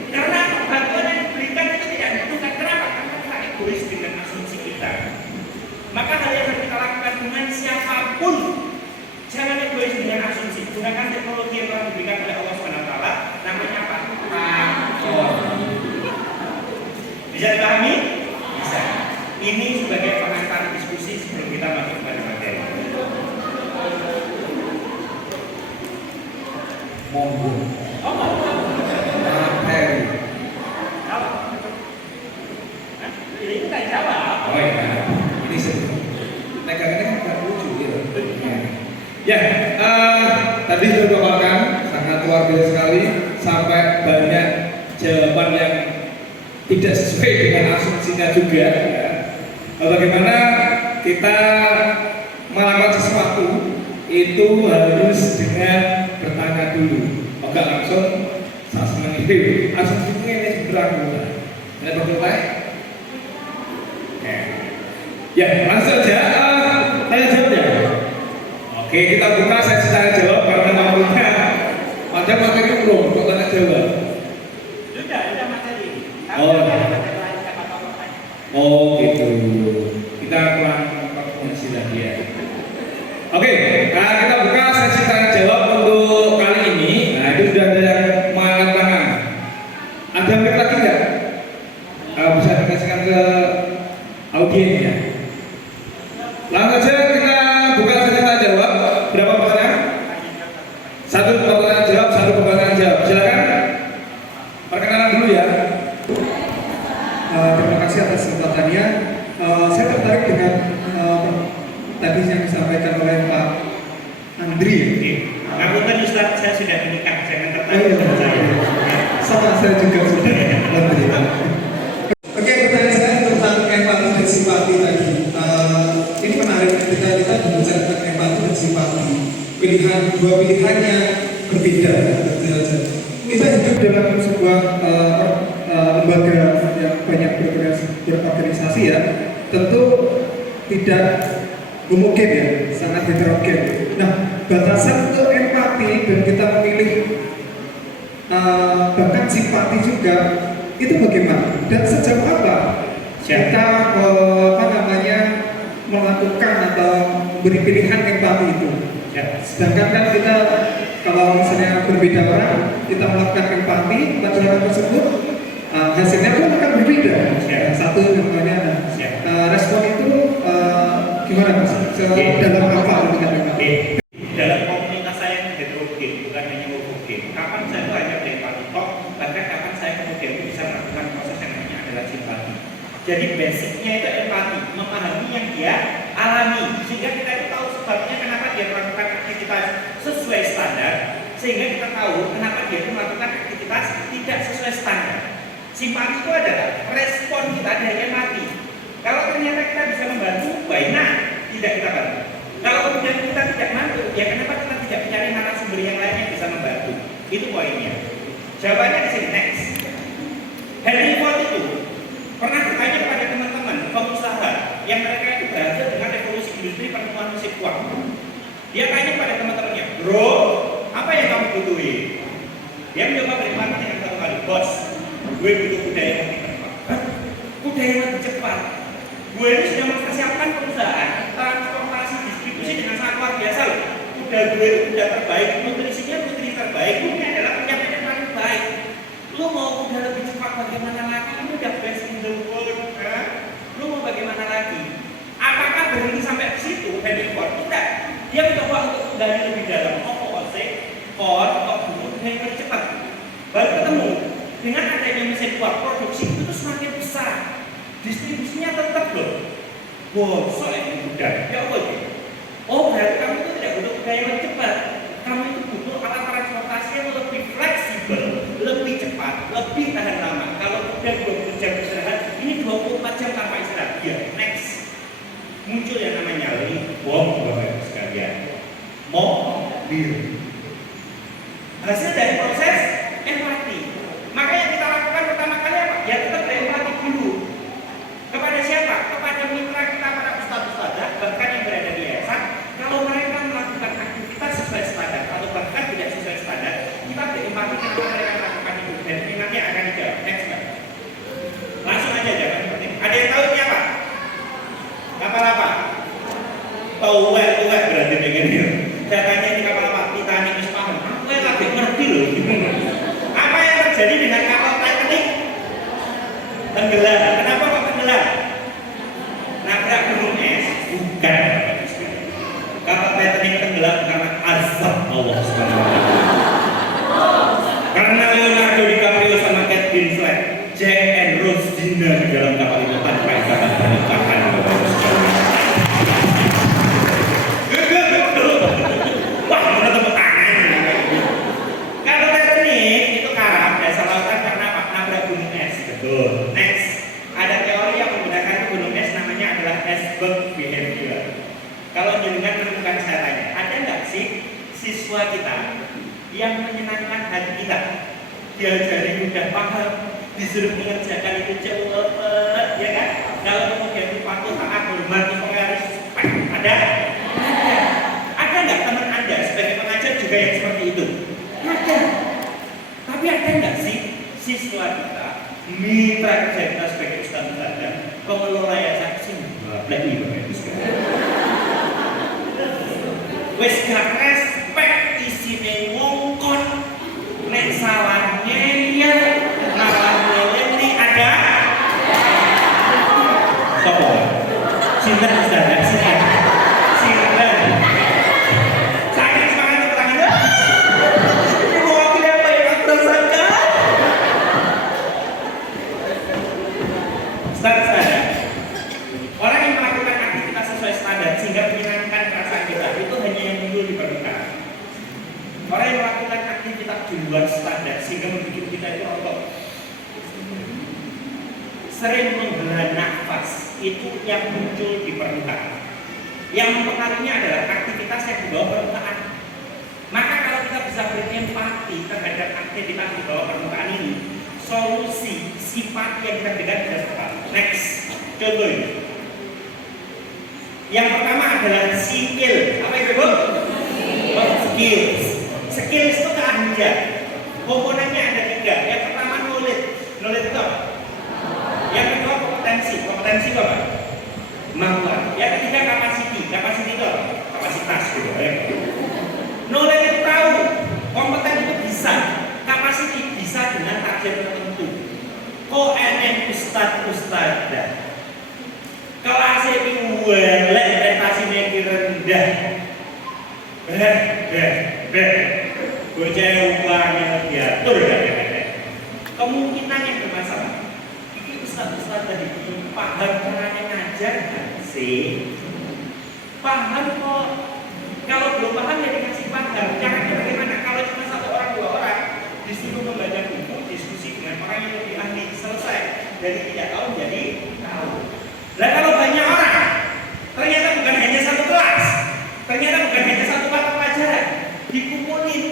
Karena bantuan yang diberikan itu tidak dibutuhkan. Kenapa? egois dengan asumsi kita. Maka hal yang harus kita lakukan dengan siapapun, jangan egois dengan asumsi. Gunakan teknologi yang telah diberikan oleh Allah SWT. Namanya apa? Rakor. Bisa dipahami? Bisa. Ini sebagai pengantar diskusi sebelum kita masuk pada materi. Monggo. Oh, Materi. ini kita jawab. Oh iya. Ini sebelum. Negaranya kan nggak lucu gitu. Ya, tadi sudah dipaparkan sangat luar biasa sekali sampai banyak jawaban yang tidak sesuai dengan asumsinya juga. Ya. Bagaimana kita melakukan sesuatu itu harus dengan bertanya dulu, enggak langsung saya senang itu. Asumsi itu ini sebenarnya, ya betul kan? Ya, langsung aja. Tanya jawab ya. Oke, kita buka sesi tanya jawab karena waktunya ada materi belum untuk tanya jawab. Sudah materi. Oh gitu. Kita kurang koordinasi lagi ya. Oke, kita buka sesi tanya jawab untuk kali ini. Nah itu sudah ada yang mengangkat tangan. Ada mic lagi nggak? Bisa dikasihkan ke audiens ya. Langsung saja kita buka sesi tanya jawab. Berapa pertanyaan? Satu pertanyaan jawab, satu pertanyaan jawab. Silakan. Perkenalan dulu ya. Terima kasih atas kesempatannya. Saya tertarik dengan tadi yang disampaikan oleh Pak Andri. Ngapunten Ustaz, saya sudah menikah, jangan tertarik Oh, iya. dengan saya. Sama saya juga sudah Andri. Oke, pertanyaan saya tentang empati dan simpati tadi. Ini menarik ketika kita berbicara tentang empati dan simpati. Dua pilihannya berbeda. Kita hidup dalam sebuah lembaga yang banyak berorganisasi ya, tentu tidak homogen ya, sangat heterogen. Nah, batasan untuk empati dan kita memilih bahkan simpati juga itu bagaimana dan sejauh apa kita melakukan atau beri pilihan empati itu. Sedangkan kan kita kalau misalnya berbeda orang, kita melakukan empati pada orang tersebut, hasilnya pun akan berbeda. Satu namanya respon itu gimana Mas? Dalam apa dengan empati? Dalam komunitas saya yang heterogen, bukan hanya homogen. Kapan saya itu hanya berempati tok, bahkan kapan saya kemudian bisa melakukan proses yang namanya adalah simpati. Jadi basicnya itu empati, memahami yang dia alami, sehingga kita itu tahu sebabnya kenapa dia melakukan aktivitas sesuai standar, sehingga kita tahu kenapa dia itu melakukan aktivitas tidak sesuai standar. Simpati itu adalah respon kita dari empati. Kalau ternyata kita bisa membantu, baiklah tidak kita bantu. Kalau kemudian kita tidak mampu, ya kenapa kita tidak mencari narasumber yang lain yang bisa membantu? Itu poinnya. Jawabannya di sini. Next. Henry Ford itu pernah bertanya kepada teman-teman pengusaha yang mereka itu berhasil dengan revolusi industri penemuan mesin uang. Dia tanya pada teman-temannya, bro, apa yang kamu butuhin? Dia mencoba berempati dengan satu kali, bos, gue butuh kuda yang lebih cepat. Kuda yang lebih cepat? Gue ini sudah mempersiapkan perusahaan transportasi distribusi dengan sangat luar biasa loh. Kuda gue itu kuda terbaik, nutrisinya nutrisi terbaik, ini adalah penyakit yang paling baik. Lu mau kuda lebih cepat bagaimana lagi? Ini udah best in the world, kan? Lu mau bagaimana lagi? Apakah berhenti sampai ke situ? Henry Ford? Tidak. Dia mencoba untuk menggali lebih dalam. Ford, butuh kuda yang lebih cepat. Baru ketemu dengan adanya mesin uap, produksi itu semakin besar. Distribusinya tetap loh. Wow, soalnya kuda. Ya Allah. Oh, berarti kamu itu tidak butuh kuda yang lebih cepat. Kamu itu butuh alat transportasi yang lebih fleksibel, lebih cepat, lebih tahan lama. Kalau kuda 20 jam istirahat, ini 24 jam tanpa istirahat. Ya, next. Muncul yang namanya bom, Bapak sekalian. Mobil. Hasil dari proses empati. Maka yang kita lakukan pertama kali apa? Ya tetap berempati dulu. Kepada siapa? Kepada mitra kita para ustadz-ustadzah, bahkan yang berada di yayasan. Kalau mereka melakukan aktivitas sesuai standar atau bahkan tidak sesuai standar, kita berempati kenapa mereka melakukan itu. Dan ini nanti akan dijawab. Next, Mbak. Langsung aja jangan seperti ini. Ada yang tahu di dalam kapal itu tanpa ikatan pernikahan, Bapak-Ibu sekalian. Wah, mana tepuk tangan. Kalau teknik itu karam dasar lautan karena apa? Nabrak gunung es. Betul. Next, ada teori yang menggunakan gunung es namanya adalah iceberg behavior. Kalau jenengan menemukan, saya tanya, ada nggak sih siswa kita yang menyenangkan hati kita? Diajari mudah paham, disuruh mengerjakan itu cepat, ya kan? Kalau kemudian dipatuh taat hormati pengaruh, ada? Ada nggak teman Anda sebagai pengajar juga yang seperti itu? Ada. Tapi ada nggak sih siswa kita, mitra kerja kita sebagai ustadz dan pengelola yayasan sing Bapak Ibu sekalian? Wes gak respek isine ngongkon, nek salah ngeyel, malah ngeleni ada. Sopo? Sinten Ustaz? Sinten? Saya semangat tepuk tangan. Ini mau wakil apa yang aku rasakan? Ustaz, orang yang melakukan aktivitas sesuai standar sehingga menyenangkan perasaan kita itu hanya yang muncul di pernikahan. Orang yang melakukan aktivitas di luar standar sehingga membuat kita itu rontok, sering menghela nafas, itu yang muncul di pernikahan. Yang mempengaruhinya adalah aktivitas yang di bawah permukaan. Maka kalau kita bisa berempati terhadap aktivitas di bawah permukaan ini, solusi sifat yang kita berikan bisa tepat. Next, contoh ini. Yang pertama adalah skill. Apa itu, Bu? Skills. Skills itu keahlian. Komponennya ada 3. Yang pertama knowledge. Knowledge itu apa? Yang kedua kompetensi. Kompetensi itu apa? Kemampuan. Yang ketiga capacity. Capacity itu apa? Kapasitas gitu. Knowledge itu tahu. Kompeten itu bisa. Capacity bisa dengan target tertentu. Koenen ustad-ustadzah. Kelas ini welek, prestasinya rendah. Bocah uangnya diatur ya. Kemungkinan yang bermasalah. Ini ustaz-ustaz tadi paham caranya ngajar kan sih? Paham kok. Kalau belum paham ya dikasih paham. Caranya bagaimana? Kalau cuma 1 orang 2 orang disuruh membaca buku, diskusi dengan orang yang lebih ahli, selesai. Dari tidak tahu jadi tahu. Nah kalau banyak orang, ternyata bukan hanya 1 kelas, ternyata bukan hanya 1 mata pelajaran, dikumpulin,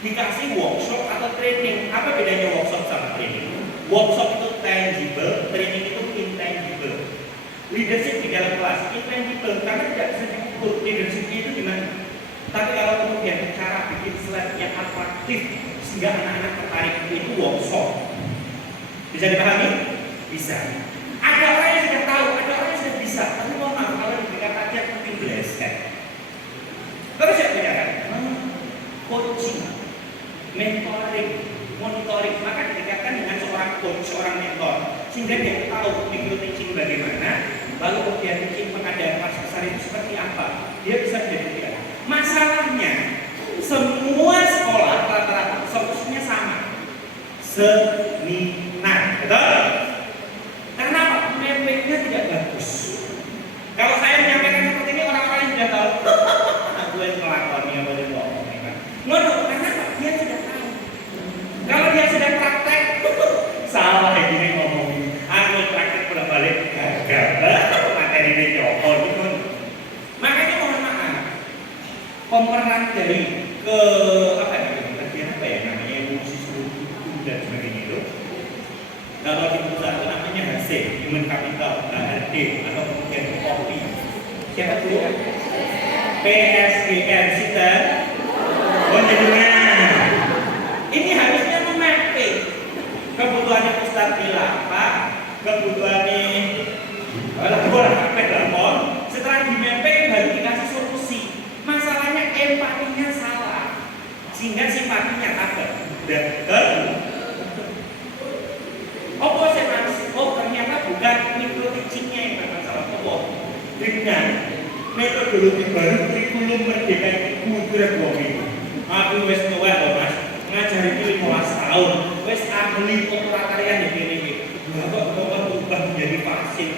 dikasih workshop atau training. Apa bedanya workshop sama training? Workshop itu tangible, training itu intangible. Leadership di dalam kelas intangible karena tidak bisa diukur leadershipnya itu gimana. Tapi kalau kemudian cara bikin slide yang atraktif sehingga anak-anak tertarik, itu workshop. Bisa dipahami? Bisa. Ada orang yang sudah tahu, ada orang yang sudah bisa, tapi mohon maaf kalau diberikan target mungkin blesek. Terus saya bicara, coaching, mentoring, monitoring, maka didekatkan dengan seorang coach, seorang mentor, sehingga dia tahu micro teaching bagaimana, lalu kemudian teaching pengadaan kelas besar itu seperti apa, dia bisa menjadi. Masalahnya, semua sekolah rata-rata solusinya sama, seminar, betul? Kenapa? Mempeknya tidak bagus. Kalau saya menyampaikan seperti ini, orang-orang yang sudah tahu, aku yang melakukannya boleh ngomong. Ngono, kenapa? Dia sudah tahu. Kalau dia sudah praktek, salah kayak gini ngomongin. Aku praktek bolak-balik gagal. Materi ini nyokol gitu. Makanya mohon maaf, pemeran dari ke apa ya namanya emosi seluruh dan sebagainya itu. Kalau di perusahaan itu namanya HC, Human Capital, HRD, atau kemudian kopi. Siapa dulu? PSGN, Sinten? Oh, jenengan. Ini harusnya memapping kebutuhannya Ustaz Bila, Pak, kebutuhannya setelah di-mapping baru dikasih solusi. Masalahnya empatinya salah, sehingga simpatinya takut. Dan ternyata bukan micro teachingnya yang bermasalah. Dengan metodologi baru kurikulum merdeka kultur ini. Aku wes tua loh Mas, ngajari itu 15 tahun, wes ahli pemurakaryan di sini. Bapak vaksin.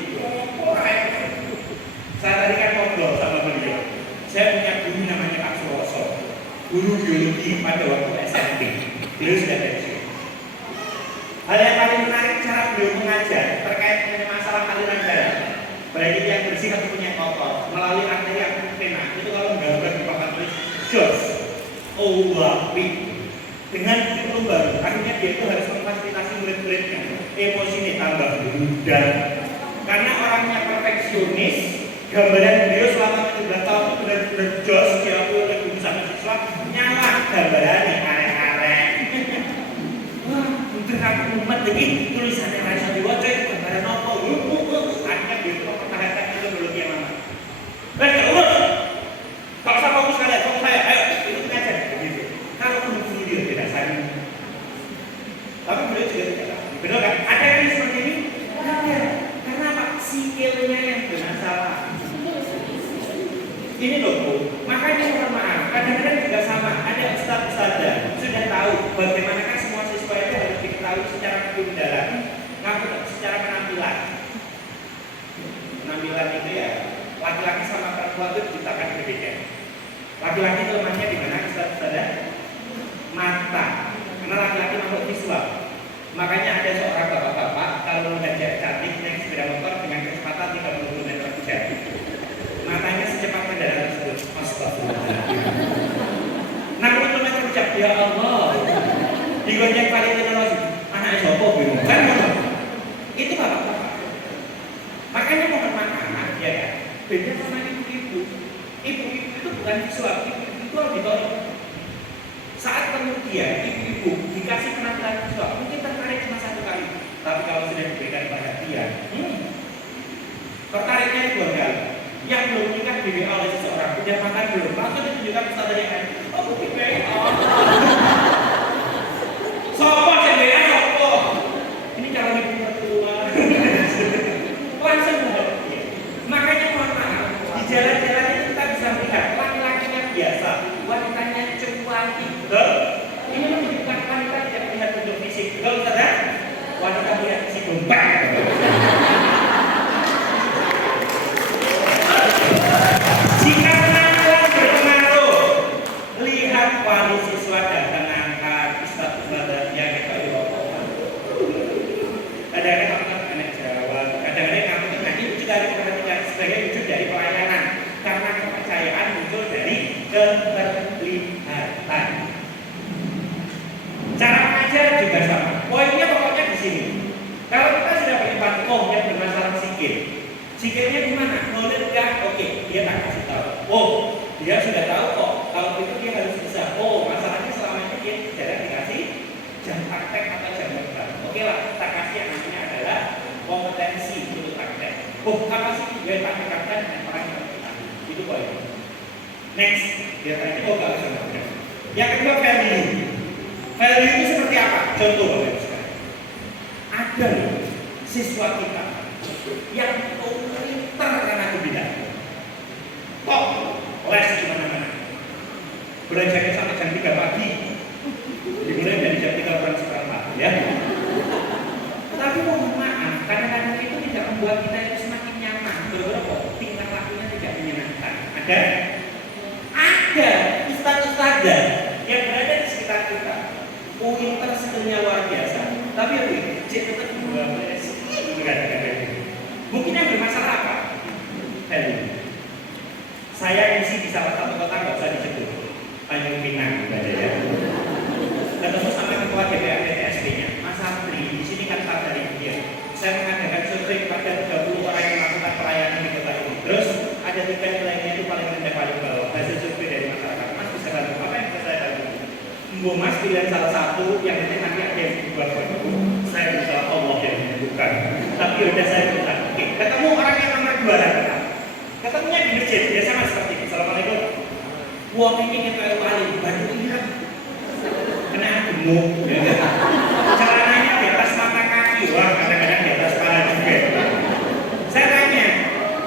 Saya tadi kan ngobrol sama beliau. Saya punya guru namanya Pak Suroso, guru biologi pada waktu SMP. Beliau sudah pensiun. Hal yang paling menarik cara beliau mengajar terkait dengan masalah aliran darah, baik yang bersih atau punya kotor melalui arteri atau vena, itu kalau gambar di papan tulis Jos Owapi dengan kurikulum baru, artinya dia itu harus memfasilitasi murid-muridnya emosinya tambah mudah karena orangnya perfeksionis. Gambaran beliau selama 17 tahun itu benar-benar jos, diakui oleh guru sama siswa, nyala gambarannya arek-arek. Wah, untuk aku umat lagi tulisannya rasa diwaca itu gambaran apa? Akhirnya dia itu mempertahankan metodologi yang lama. Baik, urus. Tak usah fokus kalian, fokus saya. Ayo, itu ngajar begitu. Kalau guru dia tidak sadar. Tapi beliau juga tidak tahu. Benar kan? Ada yang seperti ini? Ada. Karena apa? Sikilnya yang bermasalah. Ini loh Bu, makanya mohon maaf, kadang-kadang juga sama. Ada ustaz-ustazah sudah tahu bagaimana kan semua siswa itu harus diketahui secara kegundaran, secara penampilan. Penampilan itu ya, laki-laki sama perempuan itu diciptakan berbeda. Laki-laki lemahnya di mana ustaz-ustazah? Mata, karena laki-laki makhluk visual. Makanya ada seorang bapak-bapak kalau melihat cewek cantik naik sepeda motor dengan kecepatan 30 km per jam. Matanya secepat kendaraan tersebut. Astagfirullahaladzim. 60 km per jam, ya Allah. Digonceng paling teknologi. Anaknya Joko biru. Kan itu bapak-bapak. Makanya mohon maaf ya kan. Beda sama ibu-ibu. Ibu-ibu itu bukan visual, ibu-ibu itu auditori. Saat kemudian ibu-ibu dikasih penampilan visual, mungkin tertarik cuma 1 kali. Tapi kalau sudah diberikan perhatian, tertariknya 2 kali. Yang belum nikah di WA oleh seseorang, udah makan belum? Langsung ditunjukkan pesan kan? Oh, mungkin WA. Sopo cek WA sopo. Ini calon ibu mertua. Langsung bahagia. Makanya mohon maaf, di jalan-jalan itu kita bisa melihat laki-lakinya biasa, wanitanya cuanti. Betul? Ini menunjukkan wanita tidak melihat bentuk fisik. Betul, saudara? Wanita melihat fisik dompet. Jika penampilan berpengaruh, lihat wali siswa datang angkat status badannya kita kadang-kadang kamu anak jawab, kadang-kadang kamu nanti juga harus perhatikan sebagai wujud dari pelayanan karena kepercayaan muncul dari keterlibatan. Cara mengajar juga sama. Poinnya pokoknya di sini. Kalau kita sudah berlipat yang bermasalah sikilnya di mana? Knowledge enggak? Oke, dia tak kasih tahu. Oh, dia sudah tahu kok. Kalau itu dia harus bisa. Oh, masalahnya selama ini dia jarang dikasih jam praktek atau jam terbang. Oke lah, kita kasih yang namanya adalah kompetensi untuk praktek. Oh, apa sih dia praktekkan dan praktek? Itu poin. Next, dia tadi oh kalau sama. Yang kedua value. Value itu seperti apa? Contoh, ada siswa kita yang pintar karena kebidaan. Kok les di mana-mana. Belajarnya sampai jam 3 pagi. Dimulai dari jam 3 kurang seperempat, ya. Tapi mohon maaf, kadang-kadang itu tidak membuat kita itu semakin nyaman. Beberapa tingkah lakunya tidak menyenangkan. Ada ustaz-ustazah yang berada di sekitar kita. Pintar skillnya luar biasa. Tapi yang kecil tetap mungkin yang bermasalah apa? Value. Saya isi di salah satu kota nggak usah disebut, Tanjung Pinang aja ya. Ketemu sama ketua DPRD TSP-nya, Mas Andri. Di sini kan start dari dia. Saya mengadakan survei pada 30 orang yang melakukan pelayanan di kota ini. Terus ada 3 nilainya itu paling rendah paling bawah. Hasil survei dari masyarakat. Mas bisa bantu apa yang bisa saya bantu? Mbok Mas pilihan salah satu yang penting nanti ada yang dibuat buat saya bisa Allah yang menentukan. Tapi udah saya bukan. Oke, ketemu orang yang nomor 2 datang. Ketemunya di masjid, dia sama seperti ini. Assalamualaikum. Wah ini kita wali, baru ingat. Kena gemuk. Celananya di atas mata kaki, wah kadang-kadang di atas kepala juga. Saya tanya,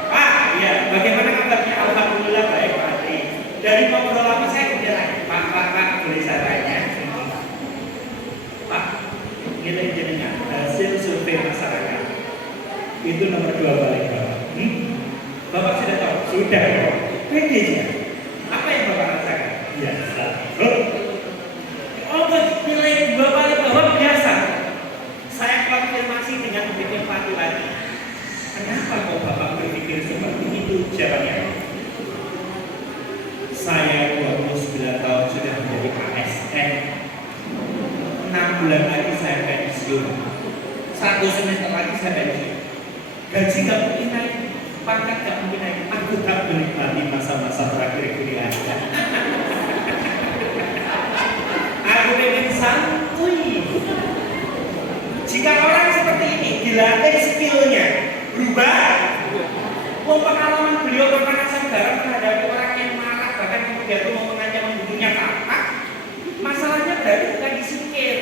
Pak, ya bagaimana kabarnya? Alhamdulillah baik Pak Andri. Dari ngobrol lama saya kemudian lagi, Pak, boleh saya tanya? Pak, nilai jenengan hasil survei masyarakat Itu nomor 2 paling bawah. Bapak sudah tahu? Sudah. Pede ya. Apa yang Bapak rasakan? Biasa. Oh, nilai 2 paling bawah biasa. Saya konfirmasi dengan berpikir lagi. Kenapa kok Bapak berpikir seperti itu? Jawabannya. Saya 29 tahun sudah menjadi ASN. 6 bulan lagi saya pensiun. 1 semester lagi saya pensiun. Gaji gak mungkin naik, pangkat gak mungkin naik. Aku tak menikmati masa-masa terakhir kuliah. Aku pengen santuy. Jika orang seperti ini dilatih skillnya berubah, pengalaman beliau berpanasan garam terhadap orang yang marah, bahkan kemudian itu mau mengancam membunuhnya kakak. Masalahnya dari bukan di skill,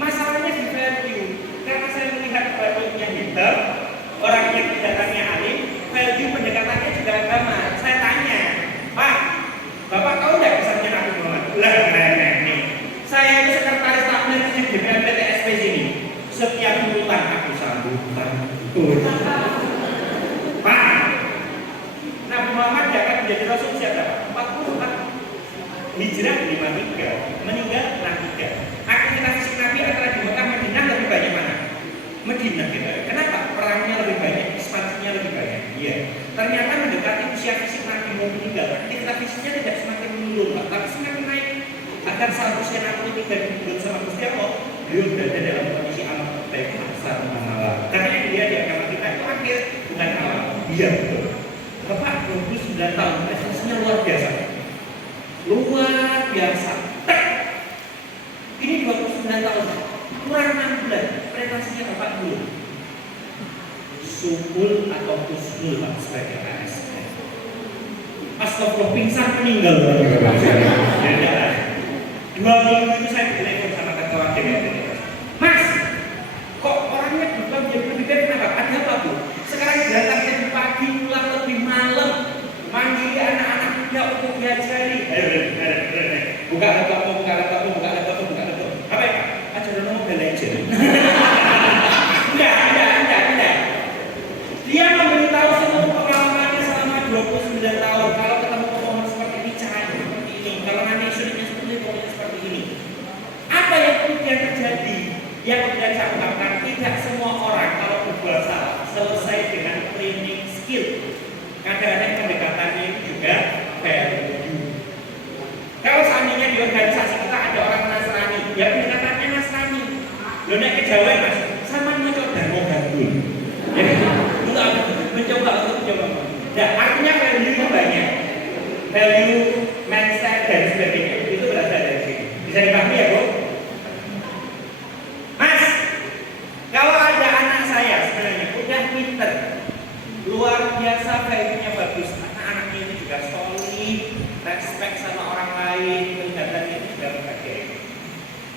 masalahnya di value. Karena saya melihat value-nya hitam, orangnya kedatangannya alim, value pendekatannya juga agama. Saya tanya, Pak, Bapak tahu nggak pesannya Nabi Muhammad? Lah, keren nih. Saya itu sekretaris takmir di DPR PTSP sini. Setiap urutan aku sambutan. Pak, Nabi Muhammad akan menjadi Rasul siapa? 44. Hijrah 53, meninggal 63. Aktivitas fisik Nabi antara di Mekah Madinah lebih banyak mana? Madinah kita. Kenapa? Perangnya lebih banyak, ekspansinya lebih banyak. Iya. Ternyata mendekati usia fisik Nabi mau meninggal, aktivitas fisiknya tidak semakin menurun, Pak, tapi semakin naik. Agar seharusnya Nabi tidak dibunuh sama Gusti Allah, beliau berada dalam kondisi amat baik asal mengalah. Karena dia di agama kita itu akhir, bukan awal. Iya betul. Bapak 29 tahun, prestasinya luar biasa. Luar biasa. Tek. Ini 29 tahun, kurang 6 bulan, prestasinya Bapak dulu. Subul atau kusnul Pak sebagai ASN. Astagfirullah, pingsan meninggal. Ya, 2 minggu itu saya ditelepon sama ketua DPR. Mas, kok orangnya berubah menjadi lebih baik, kenapa? Ada apa Bu? Sekarang datang lebih pagi, pulang lebih malam, mandiri anak-anak muda untuk diajari. Buka laptopmu, buka laptopmu, buka laptopmu, buka laptopmu. Apa ya Pak? Ajaran Mobile Legends. Enggak. Dia memberitahu semua pengalamannya selama 29 tahun. Kalau ketemu pemohon seperti ini, caranya seperti ini. Kalau nanti isunya seperti ini, pokoknya seperti ini. Apa yang kemudian terjadi? Yang kemudian saya ungkapkan, tidak semua orang kalau berbuat salah selesai dengan training skill. Kadang-kadang pendekatannya itu juga value. Kalau seandainya di organisasi kita ada orang Nasrani, ya pendekatannya Nasrani. Lo naik ke Jawa Mas, sama mencoba mau gandul. Jadi mencoba untuk mencoba. Nah, artinya value banyak, value, mindset dan sebagainya itu berasal dari sini. Bisa dipahami ya Bu? Mas, kalau ada anak saya sebenarnya udah pinter, luar biasa, value-nya bagus, anak-anaknya itu juga solid, respect sama orang lain, kegiatannya itu juga berbagai.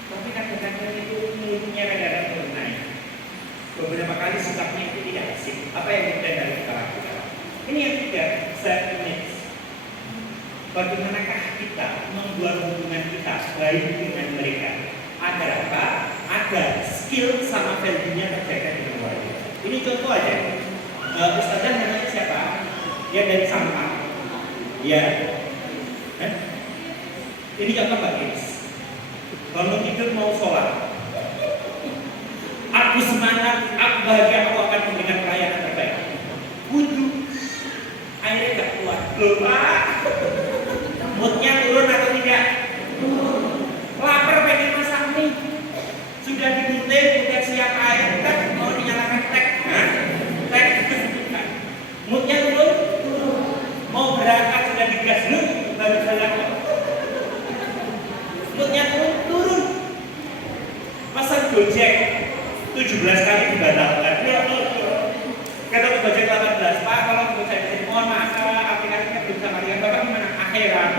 Tapi kadang-kadang itu mulutnya kadang-kadang bernaik. Beberapa kali sikapnya itu tidak asik. Apa yang kita dari kita lakukan? Ini yang ketiga, self image. Bagaimanakah kita membuat hubungan kita baik dengan mereka? Agar apa? Agar skill sama value-nya terjaga dengan baik. Ini contoh aja. Ustazah namanya siapa? Ya dari Sampang. Ya. Ini contoh Mbak Gims. Bangun tidur mau sholat. Aku semangat, aku bahagia, aku akan memberikan pelayanan terbaik. Wudhu, airnya nggak keluar. Lupa. Moodnya turun atau tidak? Lapar pengen masak nih. Sudah digunting, sudah siap air, tak mau dinyalakan tek. Tek. Moodnya turun. Mau berangkat sudah digas lu, baru jalan. Moodnya turun. Pesan Gojek 17 kali dibatalkan. Kata Gojek 18, Pak, kalau menurut saya mohon maaf, aplikasinya belum sama dengan Bapak gimana? Akhiran.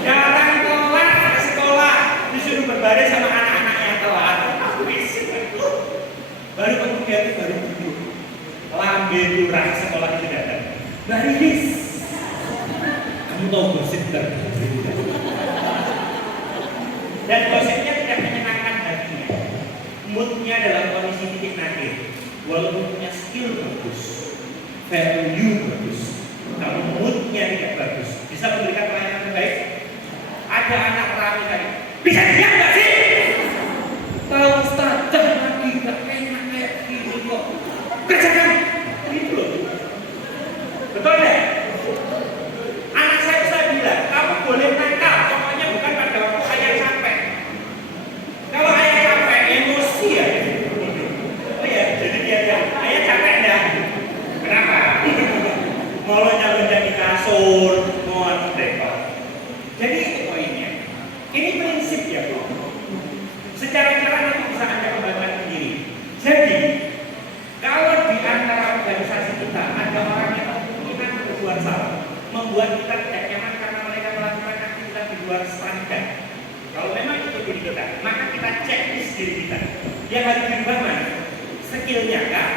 Jarang telat ke sekolah, disuruh berbaris sama anak-anak yang telat. Baru kemudian itu baru duduk. Lambe lurah sekolah itu datang. Baris. Kamu tahu gosip terbaru? Dan gosipnya tidak menyenangkan hatinya. Moodnya dalam kondisi titik nadir. walaupun punya skill bagus, value bagus, kalau moodnya tidak bagus, bisa memberikan pelayanan terbaik. Ada anak rame tadi, bisa diam nggak sih? Tahu ustazah lagi nggak enak kayak gini kok, kerjakan, gitu loh. Betul deh. Anak saya bilang, kamu boleh nakal, pokoknya bukan pada waktu ayah capek. Kalau ayah capek, emosi ya. Oh ya, jadi dia ayah capek dah. Kenapa? Mau loncat-loncat di kasur, mau repot. Jadi itu poinnya. Ini prinsip ya, Bro. Secara cara nanti bisa Anda kembangkan sendiri. Jadi, kalau di antara organisasi kita ada orang yang kemungkinan berbuat salah, membuat kita tidak nyaman karena mereka melakukan aktivitas di luar standar. Kalau memang itu diri kita, maka kita checklist diri kita. Yang harus dirubah mana? Skillnya kah?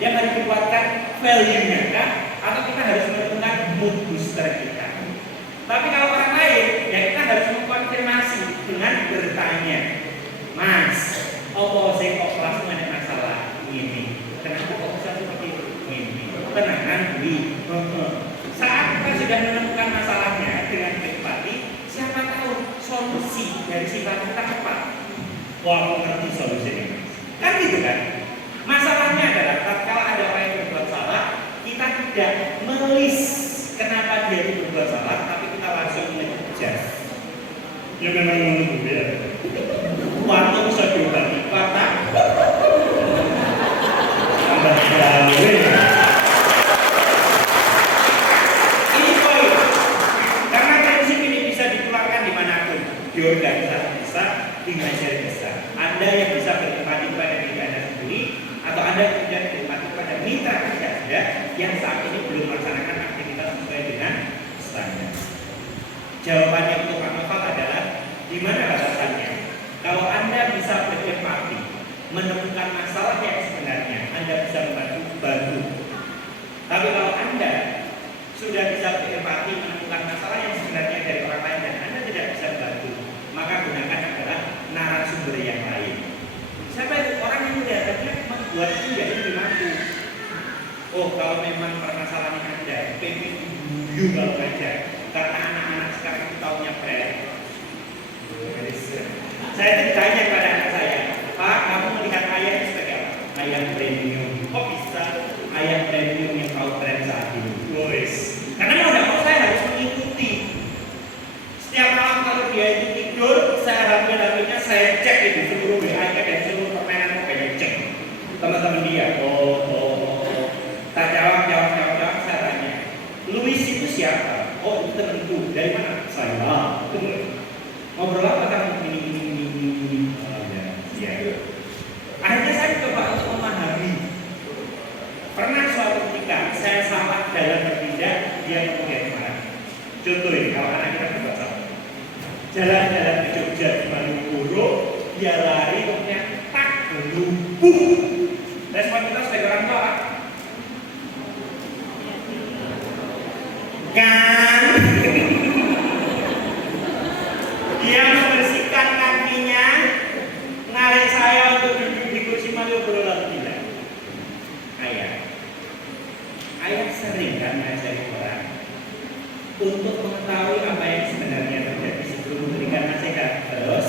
Yang harus dikuatkan value-nya kah? Atau kita harus menemukan mood booster kita? Tapi kalau orang lain, ya kita harus mengkonfirmasi dengan bertanya, Mas, apa sih kok kelas ada masalah ini? Kenapa kok bisa seperti ini? Tenangan, saat kita sudah menemukan masalahnya dengan empati, siapa tahu solusi dari sifat kita tepat. Wah, aku ngerti solusinya. Kan gitu kan? Masalahnya adalah kalau ada orang yang berbuat salah, kita tidak melis kenapa dia itu berbuat salah, tapi kita langsung mengejar. Ya memang menunggu ya. Waktu bisa diobati, patah. Tambah gawe. Ini poin. Karena prinsip ini bisa ditularkan dimanapun, di organisasi besar, di masyarakat besar. Anda yang bisa berempati pada diri Anda sendiri, atau Anda yang berempati pada mitra kerja Anda yang saat ini belum melaksanakan aktivitas sesuai dengan standar. Jawabannya untuk Pak Novel adalah di mana batasannya? Kalau Anda bisa berempati, menemukan masalah yang sebenarnya, Anda bisa bantu. Tapi kalau Anda sudah bisa berempati, menemukan masalah yang sebenarnya dari orang lain dan Anda tidak bisa bantu, maka gunakan adalah narasumber yang lain. Siapa itu? Orang yang kelihatannya membuat itu jadi lebih mampu. Oh, kalau memang permasalahan Anda, pengen guyu kalau ngajar, karena anak-anak sekarang itu taunya prelek. Saya ditanya pada anak saya, Pak, kamu melihat ayah itu sebagai apa? Ayah premium. Kok bisa ayah premium yang tahu tren saat ini? Boys. Karena mau tidak mau saya harus mengikuti. Setiap malam kalau dia itu tidur, saya HP-nya saya cek itu seluruh WA-nya dan seluruh permainan pokoknya cek. Teman-teman dia, tak jawab, saya tanya. Louis itu siapa? Oh, itu temanku. Dari mana? Saya. Ngobrol apa kamu ini? Ya. Akhirnya saya coba untuk memahami. Pernah suatu ketika saya salah dalam bertindak, dia kemudian marah. Contohnya, kalau anak kita berbuat salah, jalan-jalan ke Jogja di Malioboro, dia lari, kemudian tak lumpuh. Respon kita sebagai orang tua, kan? Dia membersihkan kakinya, narik saya untuk duduk di kursi Malioboro lalu tidak. Ayah sering kan mengajari orang untuk mengetahui apa yang sebenarnya terjadi sebelum memberikan nasihat. Terus,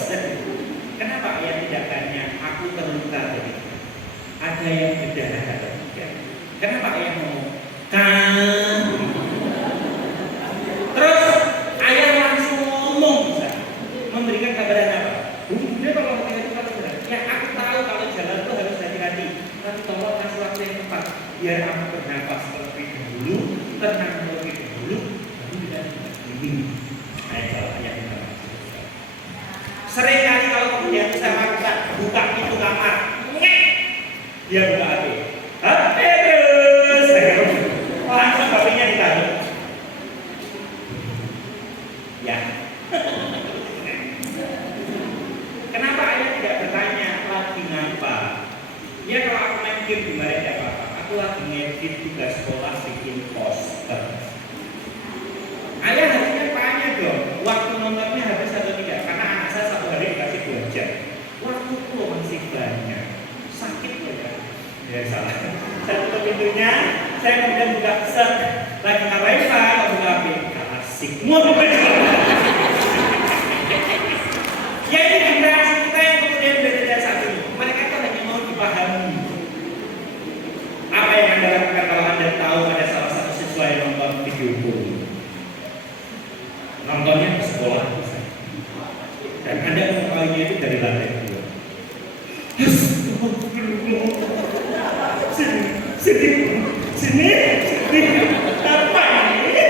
kenapa ayah tidak tanya, aku terluka tadi? Ada yang berdarah atau tidak? Kenapa ayah ngomong, kan? Terus, ayah langsung ngomong, memberikan kabaran apa? Dia kalau tidak itu kalau benar, ya aku tahu kalau jalan itu harus hati-hati, tapi tolong kasih waktu yang tepat, biar aku bernafas terlebih dahulu, tenang terlebih dahulu, lalu tidak ini. Ayat sering kali kalau kemudian saya lakukan buka pintu kamar, dia buka hati, terus langsung babinya ditaruh. Ya. Kenapa ayah tidak bertanya lagi ngapa? Ya kalau aku main game gimana tidak apa-apa. Aku lagi ngedit tugas sekolah bikin poster. Ayah harusnya tanya dong, waktu nontonnya habis atau tidak? Karena anak saya satu hari dikasih 2 jam. Waktuku masih banyak. Sakit ya? Ya salah. Saya tutup pintunya, saya kemudian buka set, lagi nggak wifi, mau buka HP, asik, mau buka. Ya ini generasi kita yang kemudian berbeda saat ini. Mereka itu hanya mau dipahami. Apa yang Anda lakukan kalau Anda tahu ada salah satu siswa yang nonton video bullying? Nontonnya di sekolah bisa. Dan Anda mengetahuinya itu dari lantai 2. Sini, apa ini?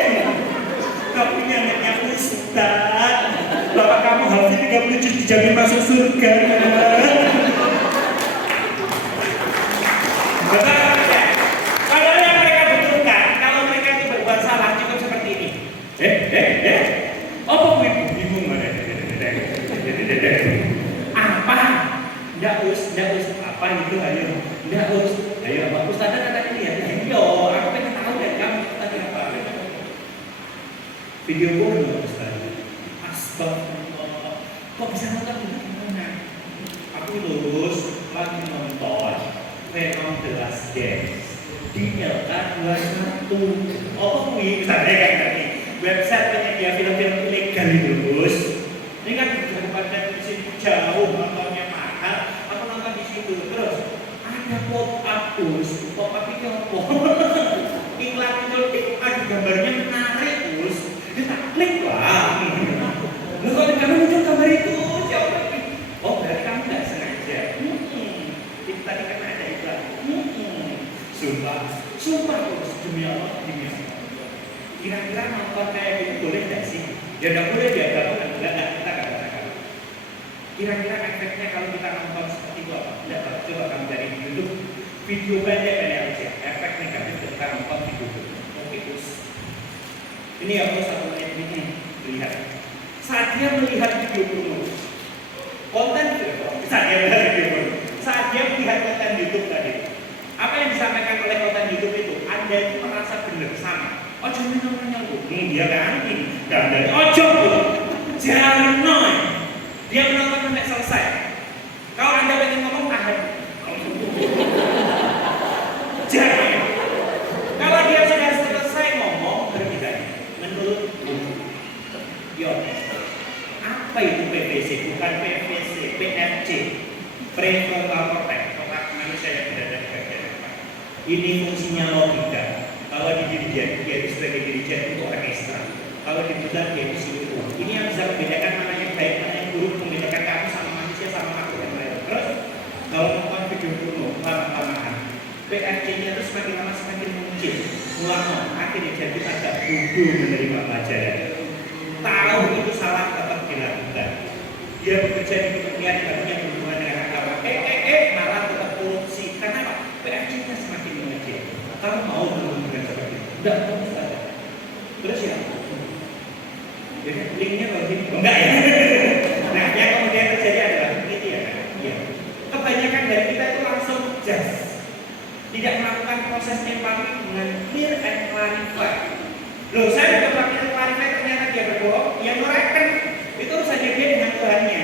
Kamu yang nanya Ustaz, bapak kamu harusnya 30 juz dijamin masuk surga. Betul ya? Padahal yang mereka butuhkan, kalau mereka itu berbuat salah cukup seperti ini. Apa bingung mana? Apa? Nggak us, apa itu ayo? Nggak us, ayo Pak Ustaz kata dia, yo, aku pengen tahu dari kamu tadi apa? Video porno Ustaz. Astagfirullah. Kok bisa nonton itu gimana? Aku lulus lagi nonton Venom The Last Dance di LK21. Oh, misalnya kan tadi website penyedia film-film ilegal itu, Bos. Ini kan daripada di sini jauh nontonnya mahal, aku nonton di situ terus ada pop-up, Bos. Pop-up itu apa? Iklan itu ada gambarnya menarik, Bos. Kita klik lah. Loh, kalau kamu muncul gambar itu, jauh lagi. Oh, berarti kamu nggak sengaja. Itu tadi kan ada iklan. Sumpah, Bos. Demi Allah. Kira-kira nonton kayak gitu boleh nggak sih? Ya nggak boleh dia, nggak kita nggak bisa. Kira-kira efeknya kalau kita nonton seperti itu apa? Nggak tahu. Coba kamu cari di YouTube video pendek aja. Efek negatif ketika nonton video. Oke, Bos. Ini aku 1 menit ini lihat. Saat dia melihat video porno, konten saat dia melihat video porno, saat dia melihat konten YouTube tadi, apa yang disampaikan oleh konten YouTube itu, Anda itu merasa benar sama. Oh jangan namanya lu, dia kan ini, dan dari ojo tuh, jangan noy. Dia menonton sampai selesai. Kalau Anda pengen ngomong tahan. Jangan. Kalau dia sudah selesai ngomong, berbicara. Menurut yo, apa itu PVC? Bukan PVC, PFC, prefrontal cortex, otak manusia yang berada di bagian depan. Ini fungsinya logika. Kalau di dirijen, dia itu sebagai dirijen itu orkestra. Kalau di pusat, dia itu seluruh. Ini yang bisa membedakan mana yang baik, mana yang buruk, membedakan kamu sama manusia sama makhluk yang lain. Terus, kalau nonton video porno, lama-lamaan, PFC-nya itu semakin lama semakin mengecil. Mulai akhirnya jadi agak bodoh menerima pelajaran. Tahu itu salah tetap dilakukan. Dia bekerja di kementerian yang berhubungan dengan agama. Malah tetap korupsi. Karena apa? PFC-nya semakin mengecil. Kamu mau dengan seperti itu? Tidak, kamu saja. Terus ya? Jadi linknya kalau gini? Enggak ya? Nah, yang kemudian terjadi adalah begitu ya kan? Iya. Kebanyakan dari kita itu langsung just. Tidak melakukan proses empati dengan clear and clarify. Loh, saya sudah melakukan clarify ternyata dia berbohong, yang mereka itu urusannya dia dengan Tuhannya.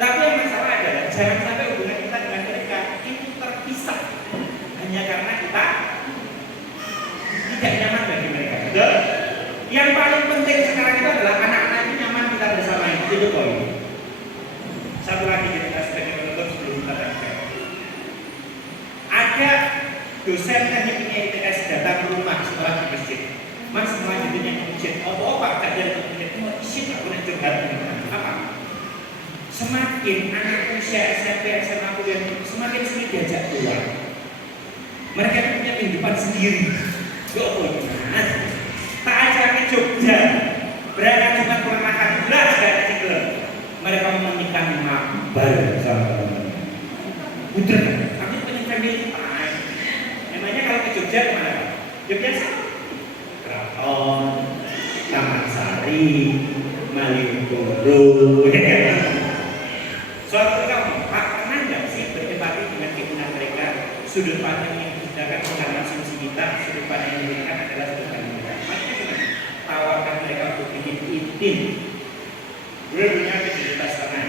Tapi yang masalah adalah jangan sampai hubungan kita dengan mereka itu terpisah hanya karena kita tidak nyaman bagi mereka. Betul? Yang paling penting sekarang itu adalah anak-anak ini nyaman kita bersama itu poin. Satu lagi kita sebagai penutup sebelum kita lanjutkan. Ada dosen teknik ITS datang ke rumah setelah di masjid. Mas selanjutnya di masjid. Apa gak ada di masjid? Mau isi aku nak curhat apa? Semakin anak usia SMP, SMA, kuliah semakin sering diajak keluar. Mereka punya kehidupan sendiri. Mas, tak ajak ke Jogja. Berangkat cuma pulang makan belas gak ada gelap. Mereka menikah mabar sama teman-teman. Betul kan? Tapi punya family time. Emangnya kalau ke Jogja kemana? Ya biasa. Keraton, Taman Sari, Malioboro. Suatu ketika Pak, pernah nggak sih berempati dengan keinginan mereka? Sudut pandang yang digunakan dalam asumsi kita, sudut pandang yang digunakan adalah sudut pandang mereka. Maksudnya gimana? Tawarkan mereka untuk bikin intim. Gue punya kejutan setengah.